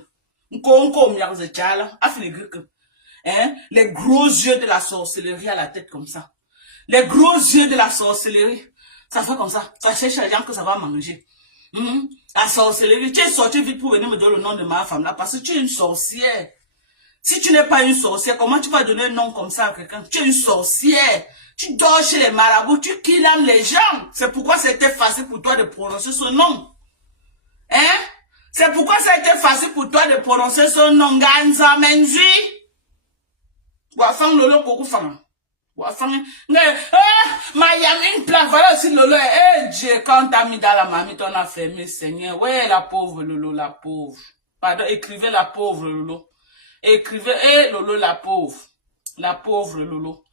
Hein? Les gros yeux de la sorcellerie à la tête comme ça. Les gros yeux de la sorcellerie. Ça fait comme ça. Ça cherche les gens que ça va manger. La sorcellerie. Tu es sorti vite pour venir me donner le nom de ma femme là parce que tu es une sorcière. Si tu n'es pas une sorcière, comment tu vas donner un nom comme ça à quelqu'un? Tu es une sorcière. Tu dors chez les marabouts, tu kidnappes les gens. C'est pourquoi c'était facile pour toi de prononcer ce nom. Hein? C'est pourquoi ça a été facile pour toi de prononcer ce nom. Ganza Menzi. Wafang Lolo Koko Fang. Wafang. Miami, une plaque. Voilà aussi Lolo. Eh, Dieu, quand t'as mis dans la mamie, on a fermé, Seigneur. Ouais, la pauvre Lolo, la pauvre. Pardon, écrivez la pauvre Lolo. Écrivez, Lolo, la pauvre. La pauvre Lolo.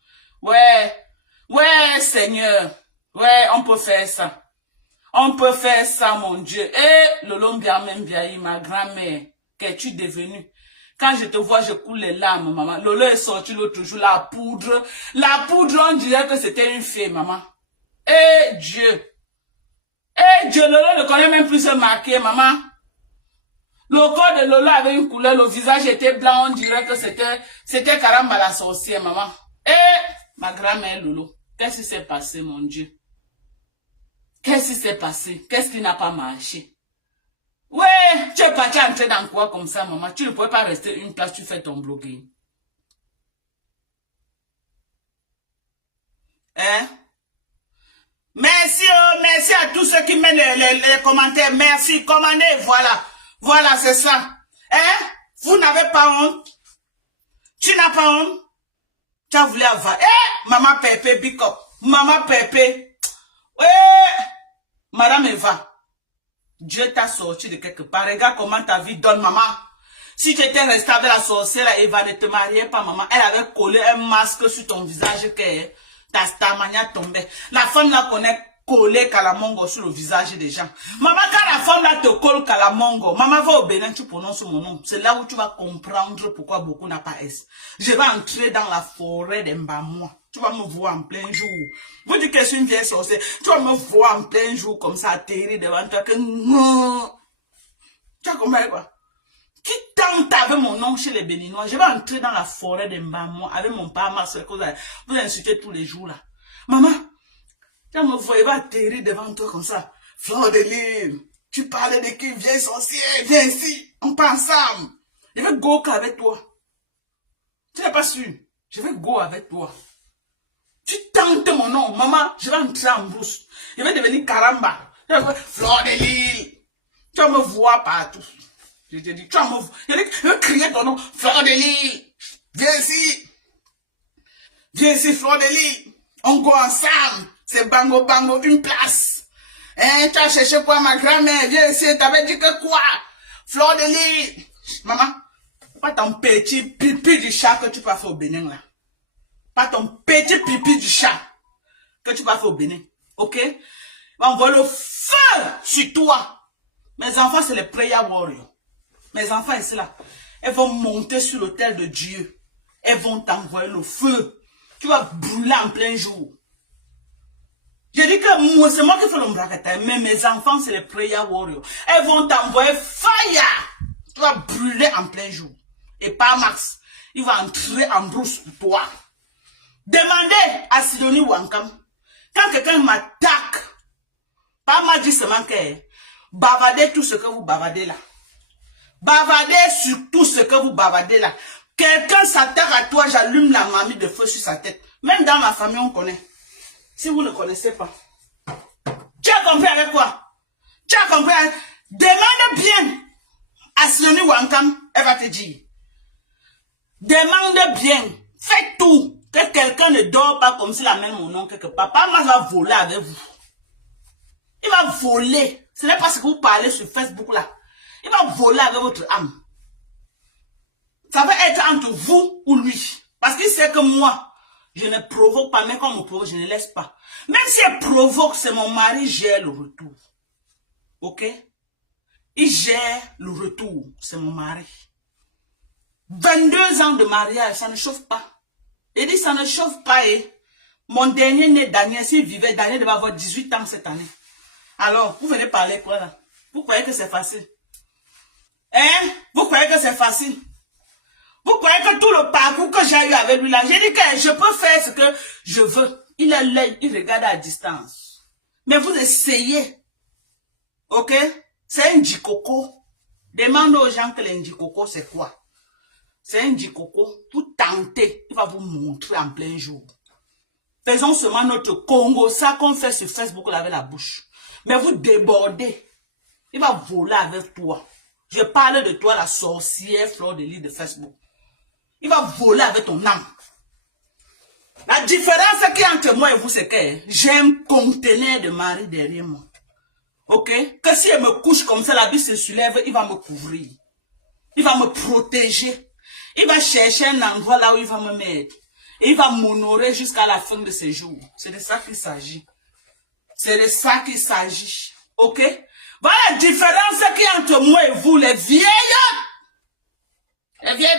Ouais, Seigneur. Ouais, on peut faire ça. On peut faire ça, mon Dieu. Lolo Mbiayi, ma grand-mère, qu'es-tu devenue? Quand je te vois, je coule les larmes, maman. Lolo est sorti l'autre jour, la poudre. La poudre, on dirait que c'était une fée, maman. Dieu. Dieu, Lolo ne connaît même plus se marquer, maman. Le corps de Lolo avait une couleur, le visage était blanc, on dirait que c'était caramba la sorcière, maman. Ma grand-mère Lolo, qu'est-ce qui s'est passé, mon Dieu? Qu'est-ce qui s'est passé? Qu'est-ce qui n'a pas marché? Ouais, tu es parti entrer dans quoi comme ça, maman? Tu ne pouvais pas rester une place, tu fais ton bloguing. Hein? Merci à tous ceux qui mettent les commentaires. Merci, commandez, voilà. Voilà, c'est ça. Hein? Vous n'avez pas honte? Tu n'as pas honte? Tu as voulu avoir. Maman Pépé, big up. Maman Pépé. Madame Eva. Dieu t'a sorti de quelque part. Regarde comment ta vie donne, maman. Si tu étais resté avec la sorcière, Eva ne te mariait pas, maman. Elle avait collé un masque sur ton visage que ta stamania tombait. La femme là connaît coller Kalamongo sur le visage des gens. Maman, quand la femme là te colle Kalamongo, maman va au Bénin, tu prononces mon nom. C'est là où tu vas comprendre pourquoi beaucoup n'a pas S. Je vais entrer dans la forêt d'Embamois. Tu vas me voir en plein jour. Vous dites que je suis une vieille sorcière. Tu vas me voir en plein jour comme ça, atterrir devant toi. Que non. Tu as compris quoi? Qui tente avec mon nom chez les Béninois? Je vais entrer dans la forêt d'Embamois avec mon père, ma soeur, que vous insultez tous les jours là. Maman, tu me vois, il va atterrir devant toi comme ça. Fleur de Lille, tu parlais de qui? Vieille sorcière, viens ici, on pense ensemble. Je vais go avec toi. Tu n'es pas sûr? Je vais go avec toi. Tu tentes mon nom, maman, je vais entrer en brousse. Je vais devenir Karamba. Fleur de Lille. Tu vas me voir partout. Je te dis, tu vas me voir. Je vais crier ton nom. Fleur de Lille. Viens ici. Viens ici, Fleur de Lille. On go ensemble. C'est bango bango, une place. Hein, tu as cherché quoi, ma grand-mère? Viens ici, t'avais dit que quoi? Fleur de Lille. Maman, pas ton petit pipi du chat que tu vas faire au Bénin là. Pas ton petit pipi du chat que tu vas faire au Bénin. Ok? On va le feu sur toi. Mes enfants, c'est les prayer warriors. Mes enfants ici là, elles vont monter sur l'autel de Dieu. Elles vont t'envoyer le feu. Tu vas brûler en plein jour. Je dis que moi, c'est moi qui fais le mbracata, mais mes enfants, c'est les prayer warriors. Elles vont t'envoyer fire. Tu vas brûler en plein jour. Et pas Max. Il va entrer en brousse pour toi. Demandez à Sidonie Wankam. Quand quelqu'un m'attaque, pas m'a dit seulement que bavardez tout ce que vous bavardez là. Bavardez sur tout ce que vous bavardez là. Quelqu'un s'attaque à toi, j'allume la marmite de feu sur sa tête. Même dans ma famille, on connaît. Si vous ne connaissez pas. Tu as compris avec quoi? Tu as compris? Demande bien à Sidonie Wankam, elle va te dire. Demande bien. Faites tout. Que quelqu'un ne dort pas comme s'il amène mon nom quelque part. Papa va voler avec vous. Il va voler. Ce n'est pas ce que vous parlez sur Facebook là. Il va voler avec votre âme. Ça va être entre vous ou lui. Parce qu'il sait que moi, je ne provoque pas. Mais quand on me provoque, je ne laisse pas. Même si elle provoque, c'est mon mari gère le retour. Ok? Il gère le retour. C'est mon mari. 22 ans de mariage, ça ne chauffe pas. Il dit, ça ne chauffe pas. Et mon dernier né, Daniel, s'il vivait, Daniel devait avoir 18 ans cette année. Alors, vous venez parler quoi là? Vous croyez que c'est facile? Hein? Vous croyez que c'est facile? Vous croyez que tout le parcours que j'ai eu avec lui là, j'ai dit que je peux faire ce que je veux. Il a l'œil, il regarde à distance. Mais vous essayez. Ok? C'est un djikoko. Demande aux gens que le djikoko c'est quoi? C'est un djikoko. Vous tentez, il va vous montrer en plein jour. Faisons seulement notre Congo, ça qu'on fait sur Facebook là avec la bouche. Mais vous débordez. Il va voler avec toi. Je parle de toi, la sorcière fleur de lis de Facebook. Il va voler avec ton âme. La différence qu'il y a entre moi et vous, c'est que j'ai un conteneur de mari derrière moi. Ok? Que si elle me couche comme ça, la vie se soulève, il va me couvrir. Il va me protéger. Il va chercher un endroit là où il va me mettre. Et il va m'honorer jusqu'à la fin de ses jours. C'est de ça qu'il s'agit. C'est de ça qu'il s'agit. Ok? Voilà la différence qu'il y a entre moi et vous, les vieilles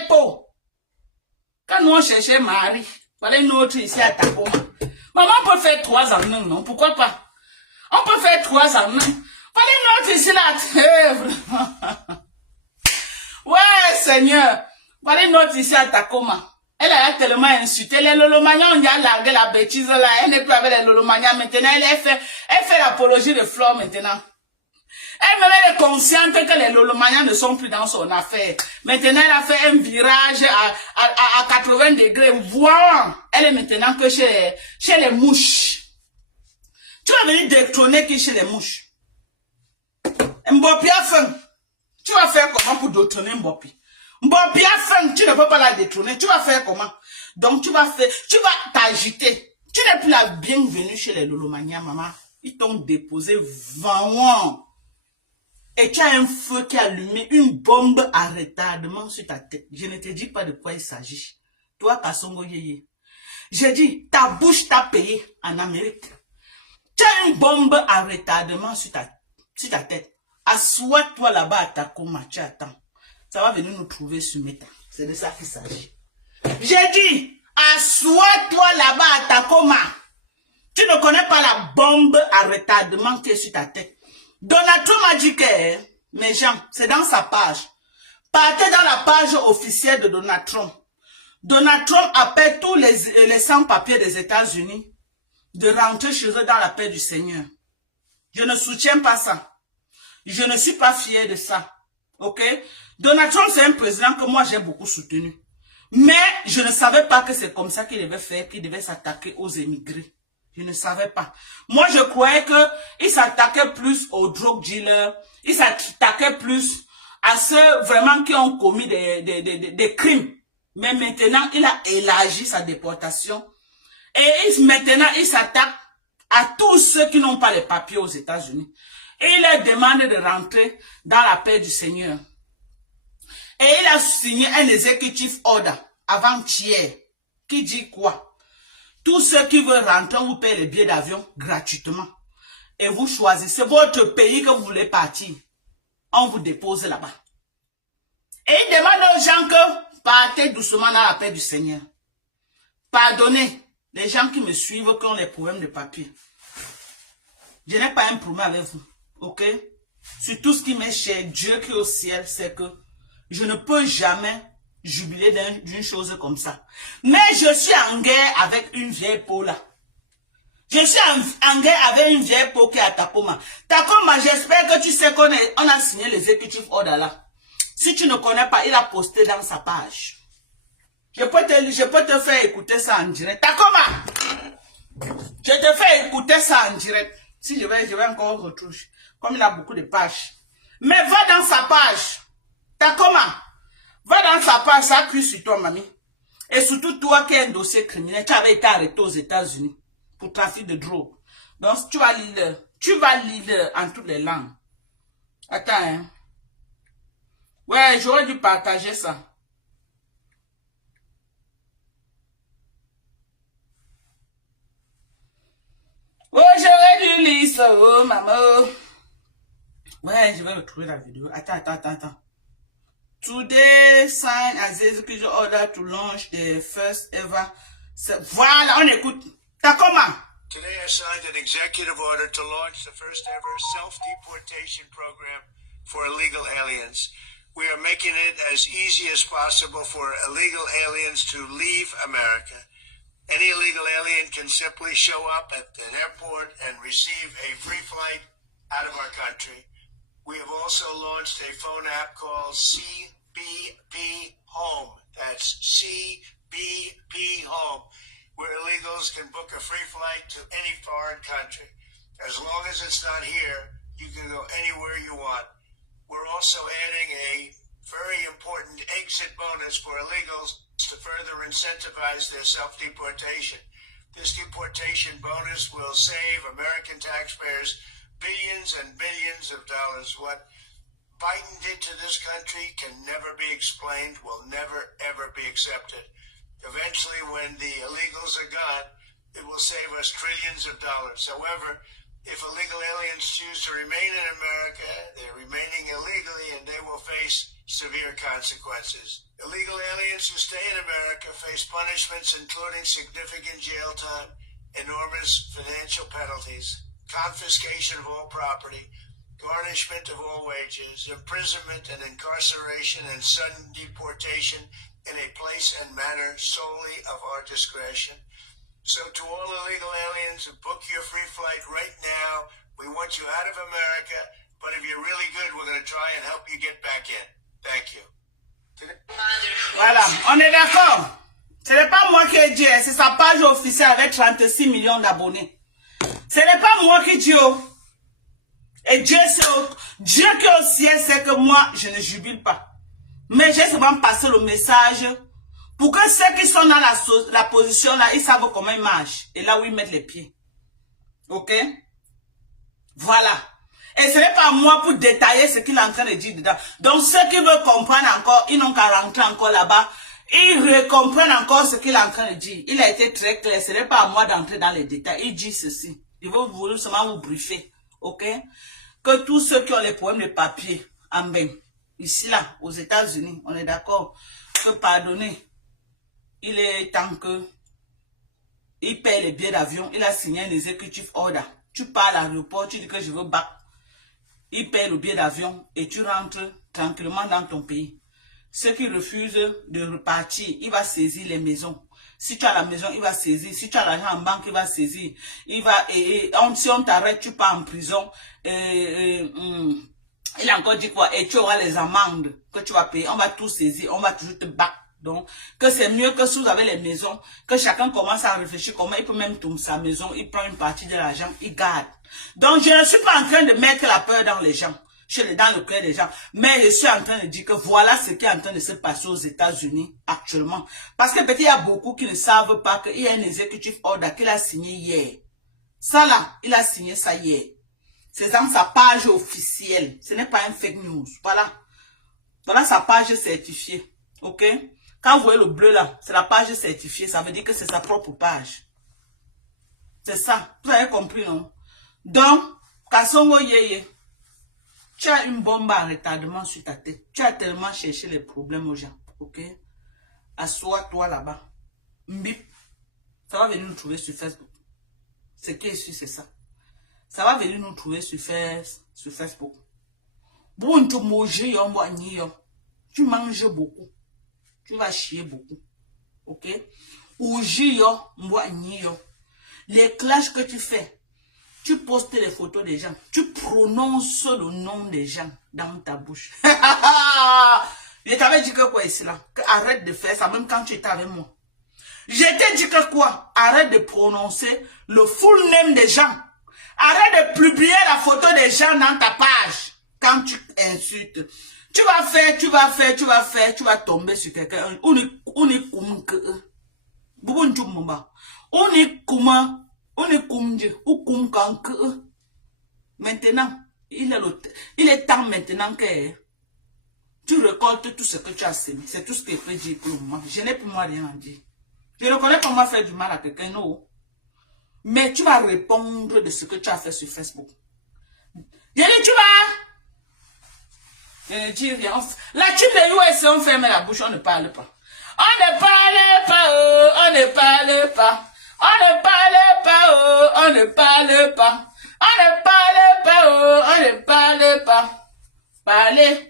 peaux. Quand nous on cherchait Marie, voilà une autre ici à Takoma. Maman peut faire 3 en 1, non? Pourquoi pas? On peut faire 3 en 1. Voilà une autre ici là. Ouais, Seigneur. Voilà une autre ici à Takoma. Elle a tellement insulté. Les Lolomaniens, on y a largué la bêtise là. Elle n'est plus avec les Lolomaniens maintenant. Elle fait l'apologie de Flore maintenant. Elle-même est consciente que les Lolomaniens ne sont plus dans son affaire. Maintenant, elle a fait un virage à 80 degrés. Voilà. Elle est maintenant que chez les mouches. Tu vas venir détrôner qui chez les mouches? Mbopi a faim. Tu vas faire comment pour détrôner Mbopi? Mbopi a faim. Tu ne peux pas la détrôner. Tu vas faire comment? Donc, tu vas t'agiter. Tu n'es plus la bienvenue chez les Lolomaniens, maman. Ils t'ont déposé 20 ans. Et tu as un feu qui est allumé, une bombe à retardement sur ta tête. Je ne te dis pas de quoi il s'agit. Toi, Kasongo Yeye. J'ai dit, ta bouche t'a payé en Amérique. Tu as une bombe à retardement sur ta tête. Assois-toi là-bas à Takoma, tu attends. Ça va venir nous trouver sur Meta. C'est de ça qu'il s'agit. J'ai dit, assois-toi là-bas à Takoma. Tu ne connais pas la bombe à retardement qui est sur ta tête. Donald Trump a dit que, mes gens, c'est dans sa page. Partez dans la page officielle de Donald Trump. Donald Trump appelle tous les sans-papiers des États-Unis de rentrer chez eux dans la paix du Seigneur. Je ne soutiens pas ça. Je ne suis pas fier de ça. Ok? Donald Trump, c'est un président que moi j'ai beaucoup soutenu. Mais je ne savais pas que c'est comme ça qu'il devait faire, qu'il devait s'attaquer aux émigrés. Je ne savais pas. Moi, je croyais qu'il s'attaquait plus aux drug dealers. Il s'attaquait plus à ceux vraiment qui ont commis des crimes. Mais maintenant, il a élargi sa déportation. Et maintenant, il s'attaque à tous ceux qui n'ont pas les papiers aux États-Unis. Et il leur demande de rentrer dans la paix du Seigneur. Et il a signé un executive order avant-hier qui dit quoi? Tous ceux qui veulent rentrer, on vous paye les billets d'avion gratuitement. Et vous choisissez votre pays que vous voulez partir. On vous dépose là-bas. Et il demande aux gens que partez doucement dans la paix du Seigneur. Pardonnez les gens qui me suivent qui ont les problèmes de papier. Je n'ai pas un problème avec vous. Ok? Sur tout ce qui m'est cher, Dieu qui est au ciel, c'est que Je ne peux jamais jubiler d'une chose comme ça. Mais je suis en guerre avec une vieille peau là. Je suis en guerre avec une vieille peau qui est à Takoma. Takoma, j'espère que tu sais qu'on a signé les executive orders là. Si tu ne connais pas, il a posté dans sa page. Je peux te faire écouter ça en direct. Takoma! Je te fais écouter ça en direct. Si je vais encore retoucher. Comme il a beaucoup de pages. Mais va dans sa page. Takoma! Va dans sa page, ça cuit sur toi, mamie. Et surtout toi qui as un dossier criminel, tu avais été arrêté aux États-Unis pour trafic de drogue. Donc tu vas lire en toutes les langues. Attends, hein. Ouais, j'aurais dû partager ça. Oh, j'aurais dû lire ça, oh, maman. Ouais, je vais retrouver la vidéo. Attends. Today, sign as executive order to launch the first ever. Voilà, on écoute. T'as comment? Today I signed an executive order to launch the first ever self-deportation program for illegal aliens. We are making it as easy as possible for illegal aliens to leave America. Any illegal alien can simply show up at the airport and receive a free flight out of our country. We have also launched a phone app called CBP Home. That's CBP Home, where illegals can book a free flight to any foreign country. As long as it's not here, you can go anywhere you want. We're also adding a very important exit bonus for illegals to further incentivize their self-deportation. This deportation bonus will save American taxpayers billions and billions of dollars. What Biden did to this country can never be explained, will never, ever be accepted. Eventually, when the illegals are gone, it will save us trillions of dollars. However, if illegal aliens choose to remain in America, they're remaining illegally and they will face severe consequences. Illegal aliens who stay in America face punishments including significant jail time, enormous financial penalties, confiscation of all property, garnishment of all wages, imprisonment and incarceration, and sudden deportation in a place and manner solely of our discretion. So to all illegal aliens, book your free flight right now. We want you out of America, but if you're really good, we're going to try and help you get back in. Thank you. Voilà, on est d'accord. Ce n'est pas moi qui ai dit, c'est sa page officielle avec 36 millions d'abonnés. Ce n'est pas moi qui dis. Et Dieu qui est au ciel, c'est que moi, je ne jubile pas. Mais j'ai souvent passé le message pour que ceux qui sont dans la position là, ils savent comment ils marchent. Et là où ils mettent les pieds. Ok? Voilà. Et ce n'est pas moi pour détailler ce qu'il est en train de dire dedans. Donc ceux qui veulent comprendre encore, ils n'ont qu'à rentrer encore là-bas. Ils comprennent encore ce qu'il est en train de dire. Il a été très clair. Ce n'est pas à moi d'entrer dans les détails. Il dit ceci. Il veut vous seulement vous briefer. Ok? Que tous ceux qui ont les problèmes de papier, en bain, ici là, aux États-Unis, on est d'accord que pardonner, il est temps que il paye les billets d'avion, il a signé un executive order. Tu pars à l'aéroport, tu dis que je veux back. Il paye le billet d'avion et tu rentres tranquillement dans ton pays. Ceux qui refusent de repartir, il va saisir les maisons. Si tu as la maison, il va saisir. Si tu as l'argent en banque, il va saisir. Il va, si on t'arrête, tu pars en prison. Il a encore dit quoi? Et tu auras les amendes que tu vas payer. On va tout saisir. On va toujours te battre. Donc, que c'est mieux que si vous avez les maisons, que chacun commence à réfléchir comment il peut même tomber sa maison. Il prend une partie de l'argent, il garde. Donc, je ne suis pas en train de mettre la peur dans les gens. Dans le cœur des gens. Mais je suis en train de dire que voilà ce qui est en train de se passer aux États-Unis actuellement. Parce que peut-être il y a beaucoup qui ne savent pas qu'il y a un executive order qu'il a signé hier. Ça là, il a signé ça hier. C'est dans sa page officielle. Ce n'est pas un fake news. Voilà. Voilà sa page certifiée. Ok? Quand vous voyez le bleu là, c'est la page certifiée. Ça veut dire que c'est sa propre page. C'est ça. Vous avez compris, non? Donc, Kasongo Yeye. Tu as une bombe à retardement sur ta tête. Tu as tellement cherché les problèmes aux gens. Ok? Assois-toi là-bas. Mbip. Ça va venir nous trouver sur Facebook. Ce qui est sûr, c'est ça. Ça va venir nous trouver sur Facebook. Tu tu manges beaucoup. Tu vas chier beaucoup. Ok? Oujiyo, mboigniyo. Les clashs que tu fais, tu postes les photos des gens. Tu prononces le nom des gens dans ta bouche. Je t'avais dit que quoi ici là? Que arrête de faire ça, même quand tu étais avec moi. Je t'ai dit que quoi? Arrête de prononcer le full name des gens. Arrête de publier la photo des gens dans ta page. Quand tu insultes. Tu vas tomber sur quelqu'un. Maintenant, il est temps maintenant que tu récoltes tout ce que tu as semé. C'est tout ce que je peux dire pour le moment. Je n'ai pour moi rien à dire. Je ne connais pas moi faire du mal à quelqu'un, non. Mais tu vas répondre de ce que tu as fait sur Facebook. Je dis, tu vas. Je ne dis rien. La team de USA, on ferme la bouche, on ne parle pas. On ne parle pas, oh, on ne parle pas. On ne parle pas, oh, on ne parle pas. On ne parle pas, oh, on ne parle pas. Parlez.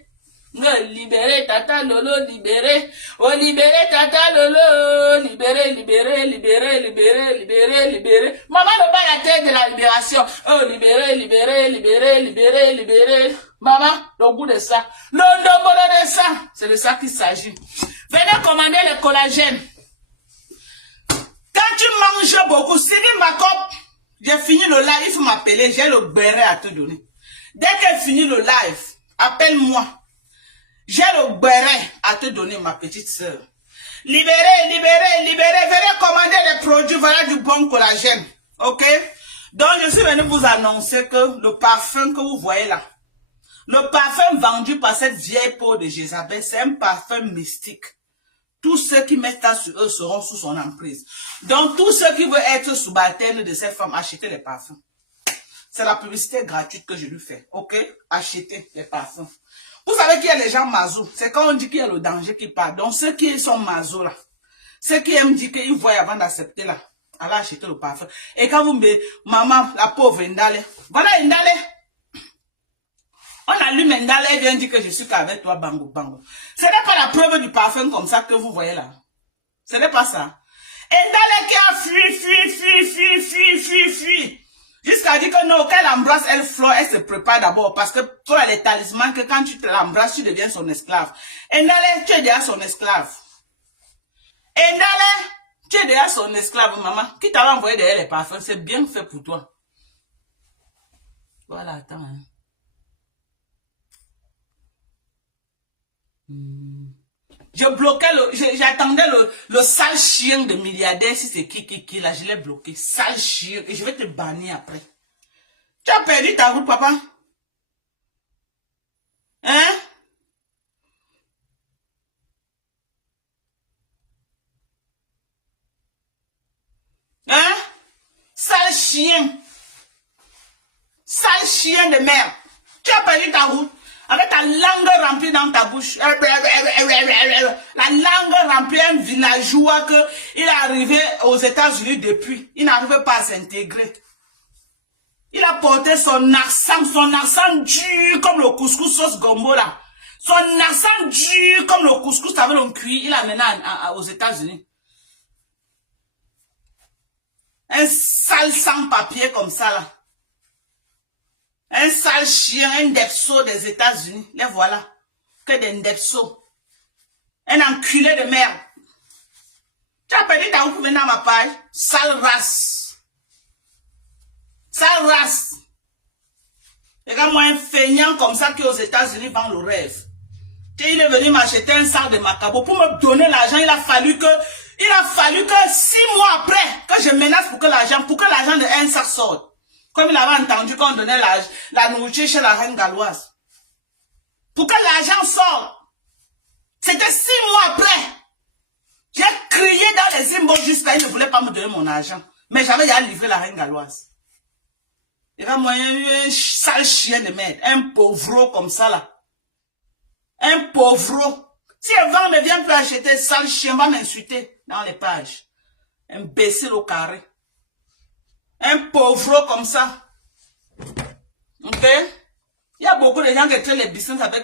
Libérez Tata Lolo, libérez. Oh, libérez Tata Lolo. Libérez, libérez, libérez, libérez, libérez, libérez. Maman ne bat la tête de la libération. Oh, libérez, libérez, libérez, libérez, libérez. Maman, le goût de ça. Le nombre de ça. C'est de ça qu'il s'agit. Venez commander le collagène. Quand tu manges beaucoup, Sidi Makop, j'ai fini le live, il faut m'appeler, j'ai le béret à te donner. Dès qu'elle finit le live, appelle-moi. J'ai le béret à te donner, ma petite soeur. Libérez, libérez, libérez. Venez commander les produits, voilà du bon collagène. Ok? Donc, je suis venu vous annoncer que le parfum que vous voyez là, le parfum vendu par cette vieille peau de Jézabel, c'est un parfum mystique. Tous ceux qui mettent ça sur eux seront sous son emprise. Donc, tous ceux qui veulent être subalternes de cette femme, achetez les parfums. C'est la publicité gratuite que je lui fais. Ok? Achetez les parfums. Vous savez qu'il y a les gens mazou. C'est quand on dit qu'il y a le danger qui part. Donc, ceux qui sont mazou là, ceux qui aiment dire qu'ils voient avant d'accepter là, allez acheter le parfum. Et quand vous me dites, maman, la pauvre Ndale, voilà Ndale. On allume Ndale et vient dire que je suis qu'avec toi, bango, bango. Ce n'est pas la preuve du parfum comme ça que vous voyez là. Ce n'est pas ça. Ndale qui a fui. Jusqu'à dire que non, qu'elle embrasse, elle flore, elle se prépare d'abord. Parce que toi, les talismans, que quand tu l'embrasses, tu deviens son esclave. Ndale, tu es déjà son esclave. Ndale, tu es déjà son esclave, maman. Qui t'avait envoyé derrière les parfums, c'est bien fait pour toi. Voilà, attends. Hein. Je bloquais j'attendais le sale chien de milliardaire, si c'est qui là, je l'ai bloqué. Sale chien, et je vais te bannir après. Tu as perdu ta route, papa? Hein? Hein? Sale chien. Sale chien de merde. Tu as perdu ta route. Avec ta langue remplie dans ta bouche. La langue remplie, un villageois qu'il est arrivé aux États-Unis depuis. Il n'arrivait pas à s'intégrer. Il a porté son accent dur comme le couscous sauce gombo là. Son accent dur comme le couscous avec le cuit. Il a mené aux États-Unis. Un sale sans-papier comme ça là. Un sale chien, un depso des États-Unis. Les voilà. Que des depso. Un enculé de merde. Tu as perdu ta route pour venir dans ma page. Sale race. Sale race. Regarde-moi un feignant comme ça qui aux États-Unis vend le rêve. Il est venu m'acheter un sac de macabo. Pour me donner l'argent, il a fallu que 6 mois après que je menace pour que l'argent de un sac sorte. Comme il avait entendu qu'on donnait la nourriture chez la reine galloise. Pour que l'argent sorte. C'était 6 mois après. J'ai crié dans les symboles jusqu'à il ne voulait pas me donner mon argent. Mais j'avais déjà livré la reine galloise. Il y avait un sale chien de merde. Un pauvreau comme ça là. Un pauvreau. Si un vent ne vient plus acheter, sale chien va m'insulter dans les pages. Imbécile au carré. Un pauvreau comme ça. Ok? Il y a beaucoup de gens qui créent les business avec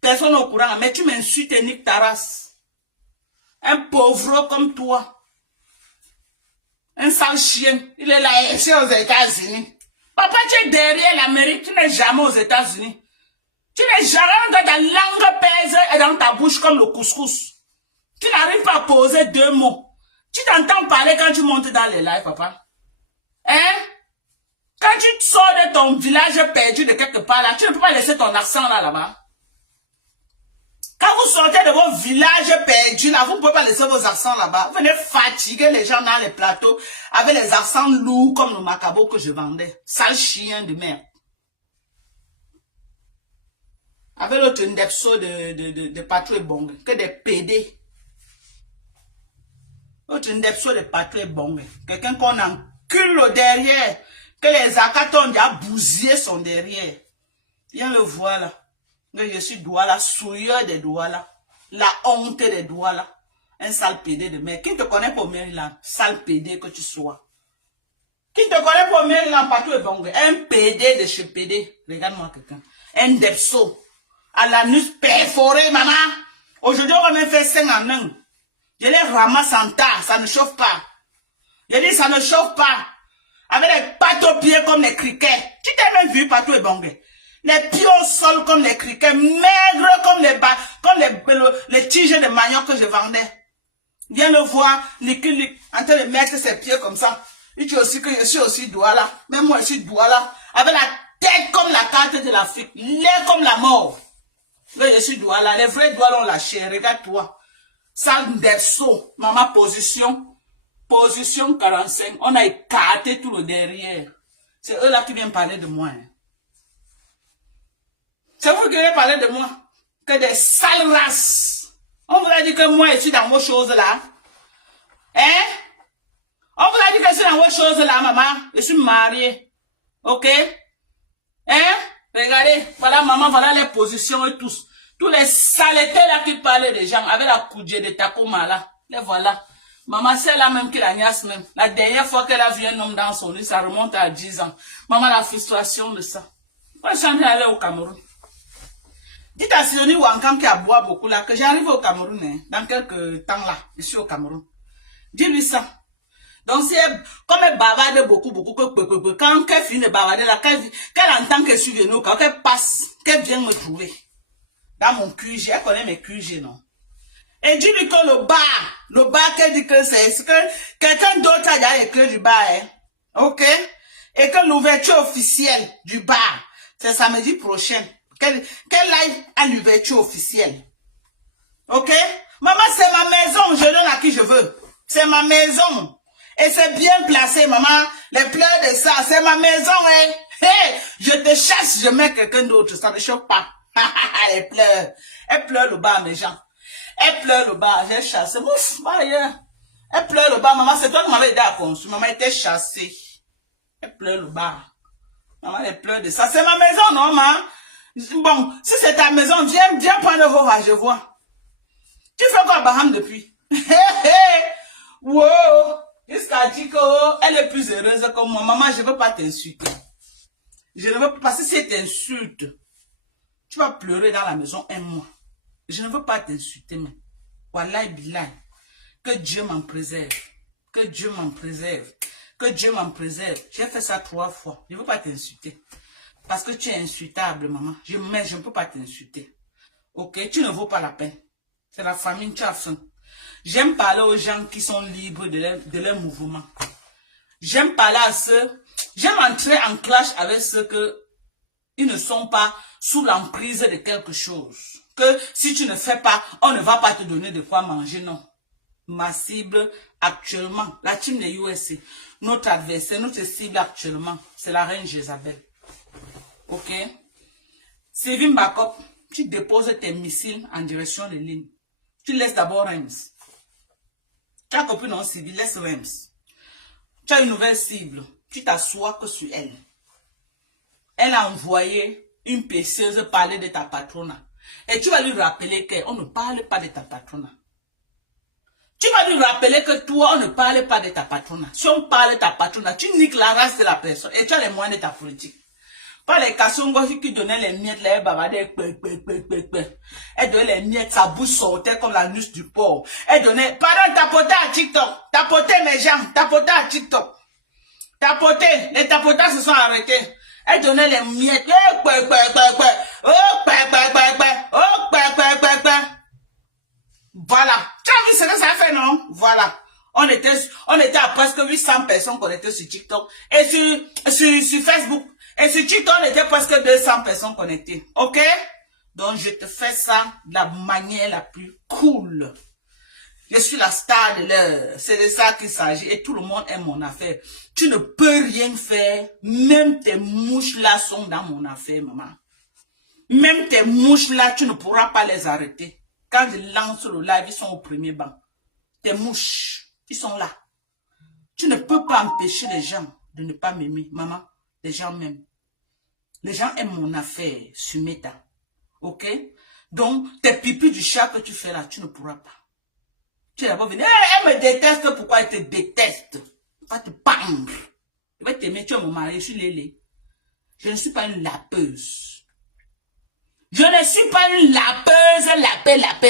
personne au courant. Mais tu m'insultes et niques ta race. Un pauvre comme toi. Un sale chien. Il est là ici aux États-Unis. Papa, tu es derrière l'Amérique. Tu n'es jamais aux États-Unis. Tu n'es jamais dans ta langue pèse et dans ta bouche comme le couscous. Tu n'arrives pas à poser 2 mots. Tu t'entends parler quand tu montes dans les lives, papa. Hein? Quand tu sors de ton village perdu de quelque part là, tu ne peux pas laisser ton accent là-bas. Quand vous sortez de vos villages perdus là, vous ne pouvez pas laisser vos accents là-bas. Vous venez fatiguer les gens dans les plateaux avec les accents lourds comme le macabo que je vendais. Sale chien de merde. Avec l'autre indepso de Patrick Bong, que des PD. L'autre indepso de Patrick Bong, quelqu'un qu'on encule au derrière, que les acatons déjà bousillé son derrière. Viens le voir là. Je suis Douala, souilleur des Douala, la honte des Douala, un sale PD de merde. Qui te connaît pour Maryland? Sale PD que tu sois. Qui te connaît pour Maryland, Patrick Bong? Un PD de chez PD. Regarde-moi quelqu'un. Un depso. À la nuit perforée, maman. Aujourd'hui, on va même faire 5 en 1. Je les ramasse en tas, ça ne chauffe pas. Je dis, ça ne chauffe pas. Avec les pattes aux pieds comme les criquets. Tu t'es même vu partout et bongé. Les pieds au sol comme les criquets, maigres comme les tiges de manioc que je vendais. Viens le voir, liquide, en train de mettre ses pieds comme ça. Et tu aussi que je suis aussi Douala. Même moi, je suis Douala. Avec la tête comme la carte de l'Afrique. L'air comme la mort. Là, je suis Douala. Les vrais Douala ont lâché. Regarde-toi. Sale d'Epso. Maman, position. Position 45. On a écarté tout le derrière. C'est eux là qui viennent parler de moi. Hein. C'est vous qui venez parler de moi. Que des sales races. On vous a dit que moi, je suis dans vos choses là. Hein? On vous a dit que je suis dans vos choses là, maman. Je suis mariée. Ok? Hein? Regardez. Voilà, maman, voilà les positions et tous. Tous les saletés là qui parlaient des gens. Avec la coudée de Takoma là. Les voilà. Maman, c'est la même que la niasse même. La dernière fois qu'elle a vu un homme dans son lit, ça remonte à 10 ans. Maman, la frustration de ça. Moi, je suis allée au Cameroun. Dites à Sidonie Wankam qui a boit beaucoup là, que j'arrive au Cameroun, hein, dans quelques temps là. Je suis au Cameroun. Dis-lui ça. Donc, si elle, comme elle bavarde beaucoup, quand elle finit de bavarder là, qu'elle entend que je suis venue, quand elle passe, qu'elle vient me trouver. Dans mon QG, elle connaît mes QG, non? Et dis-lui que le bar qu'elle dit que c'est que quelqu'un d'autre a déjà écrit du bar, hein. Ok? Et que l'ouverture officielle du bar, c'est samedi prochain. Qu'elle aille à l'ouverture officielle. Ok? Maman, c'est ma maison, je donne à qui je veux. C'est ma maison. Et c'est bien placé, maman. Les pleurs de ça, c'est ma maison, hein. Hey, je te chasse, je mets quelqu'un d'autre, ça ne choque pas. Elle pleure. Elle pleure le bas, mes gens. Elle pleure le bas, j'ai chassé. Ouf, ailleurs. Elle pleure le bas, maman, c'est toi qui m'avais aidé à construire. Maman était chassée. Elle pleure le bas. Maman, elle pleure de ça. C'est ma maison, non, maman? Bon, si c'est ta maison, viens prendre vos vaches, je vois. Tu fais quoi, Baham, depuis? Wow! Jusqu'à dire qu'elle est plus heureuse que moi. Maman, je ne veux pas t'insulter. Je ne veux pas, parce que si t'insultes, tu vas pleurer dans la maison un mois. Je ne veux pas t'insulter, mais Wallahi Billah, que Dieu m'en préserve. Que Dieu m'en préserve. Que Dieu m'en préserve. J'ai fait ça 3 fois. Je ne veux pas t'insulter. Parce que tu es insultable, maman. Je ne peux pas t'insulter. Ok? Tu ne vaux pas la peine. C'est la famille, tu as faim. J'aime parler aux gens qui sont libres de leur mouvement. J'aime parler à ceux... J'aime entrer en clash avec ceux ils ne sont pas sous l'emprise de quelque chose. Que si tu ne fais pas, on ne va pas te donner de quoi manger, non. Ma cible actuellement, la team des USA, notre adversaire, notre cible actuellement, c'est la reine Jézabel. Ok? Sylvie Bakop, tu déposes tes missiles en direction de l'île. Tu laisses d'abord Reims. Tu as compris, non, Sylvie, laisse Reims. Tu as une nouvelle cible. Tu t'assois que sur elle. Elle a envoyé une pécieuse parler de ta patrona. Et tu vas lui rappeler qu'on ne parle pas de ta patrona. Tu vas lui rappeler que toi, on ne parle pas de ta patrona. Si on parle de ta patrona, tu niques la race de la personne et tu as les moyens de ta politique. Pas les cassons qui donnaient les miettes, les babades, elle donnait les miettes, sa bouche sortait comme la nuque du porc. Elle donnait, pardon, tapoter à TikTok, tapoter mes gens, tapoter à TikTok. Tapoter, les tapotas se sont arrêtés. Elle donnait les miettes, Voilà. Tu as vu ce que ça fait, non? Voilà. On était à presque 800 personnes connectées sur TikTok et sur Facebook. Et sur TikTok, on était presque 200 personnes connectées. Ok? Donc, je te fais ça de la manière la plus cool. Je suis la star de l'heure. C'est de ça qu'il s'agit. Et tout le monde aime mon affaire. Tu ne peux rien faire. Même tes mouches là sont dans mon affaire, maman. Même tes mouches là, tu ne pourras pas les arrêter. Quand je lance le live, ils sont au premier banc. Tes mouches, ils sont là. Tu ne peux pas empêcher les gens de ne pas m'aimer. Maman, les gens m'aiment. Les gens aiment mon affaire sur Meta. Ok? Donc, tes pipis du chat que tu fais là, tu ne pourras pas. Tu vas pas venir. Elle me déteste. Pourquoi elle te déteste? Elle va te pendre. Elle va t'aimer. Tu es mon mari. Je suis Lélé. Je ne suis pas une lapeuse. Je ne suis pas une lapeuse.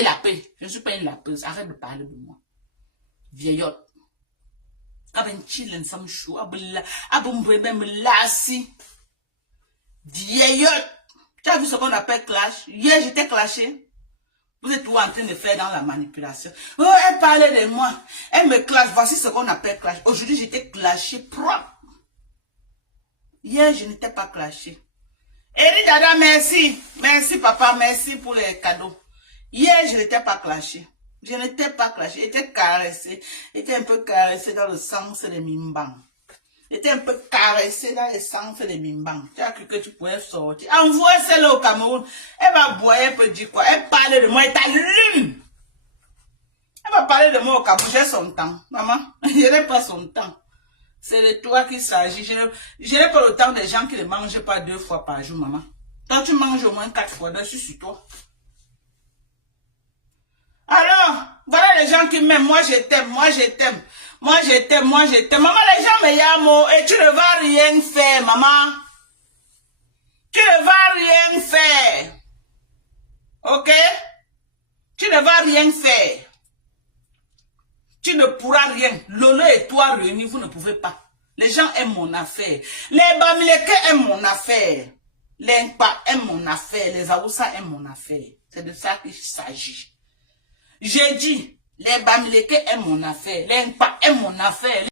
Lapée. Je ne suis pas une lapeuse. Arrête de parler de moi. Vieillotte. Vieillotte. Tu as vu ce qu'on appelle clash? Hier, j'étais clashée. Vous êtes tout en train de faire dans la manipulation. Oh, elle parlait de moi. Elle me clash. Voici ce qu'on appelle clash. Aujourd'hui, j'étais clashée propre. Hier, je n'étais pas clashée. Eri Dada, merci. Merci, papa. Merci pour les cadeaux. Hier, je n'étais pas clashée. Je n'étais pas clashée. J'étais caressée. J'étais un peu caressée dans le sens des mimbang. J'étais un peu caressée dans le sens des mimbang. Tu as cru que tu pouvais sortir. Envoie celle-là au Cameroun. Elle va boire, elle peut dire quoi? Elle parle de moi, elle t'allume. Elle va parler de moi au Cameroun. J'ai son temps. Maman, je n'ai pas son temps. C'est de toi qu'il s'agit. Je n'ai pas le temps des gens qui ne mangent pas 2 fois par jour, maman. Toi, tu manges au moins 4 fois. Je suis sur toi. Alors, voilà les gens qui m'aiment. Moi, je t'aime. Moi, je t'aime. Moi, je t'aime. Moi, je t'aime. Maman, les gens me yamo et tu ne vas rien faire, maman. Tu ne vas rien faire. Ok? Tu ne vas rien faire. Tu ne pourras rien. Lolo et toi réunis, vous ne pouvez pas. Les gens aiment mon affaire. Les Bamileke aiment mon affaire. Les Nkpa aiment mon affaire. Les Aoussa aiment mon affaire. C'est de ça qu'il s'agit. J'ai dit, les Bamileke aiment mon affaire. Les Nkpa aiment mon affaire.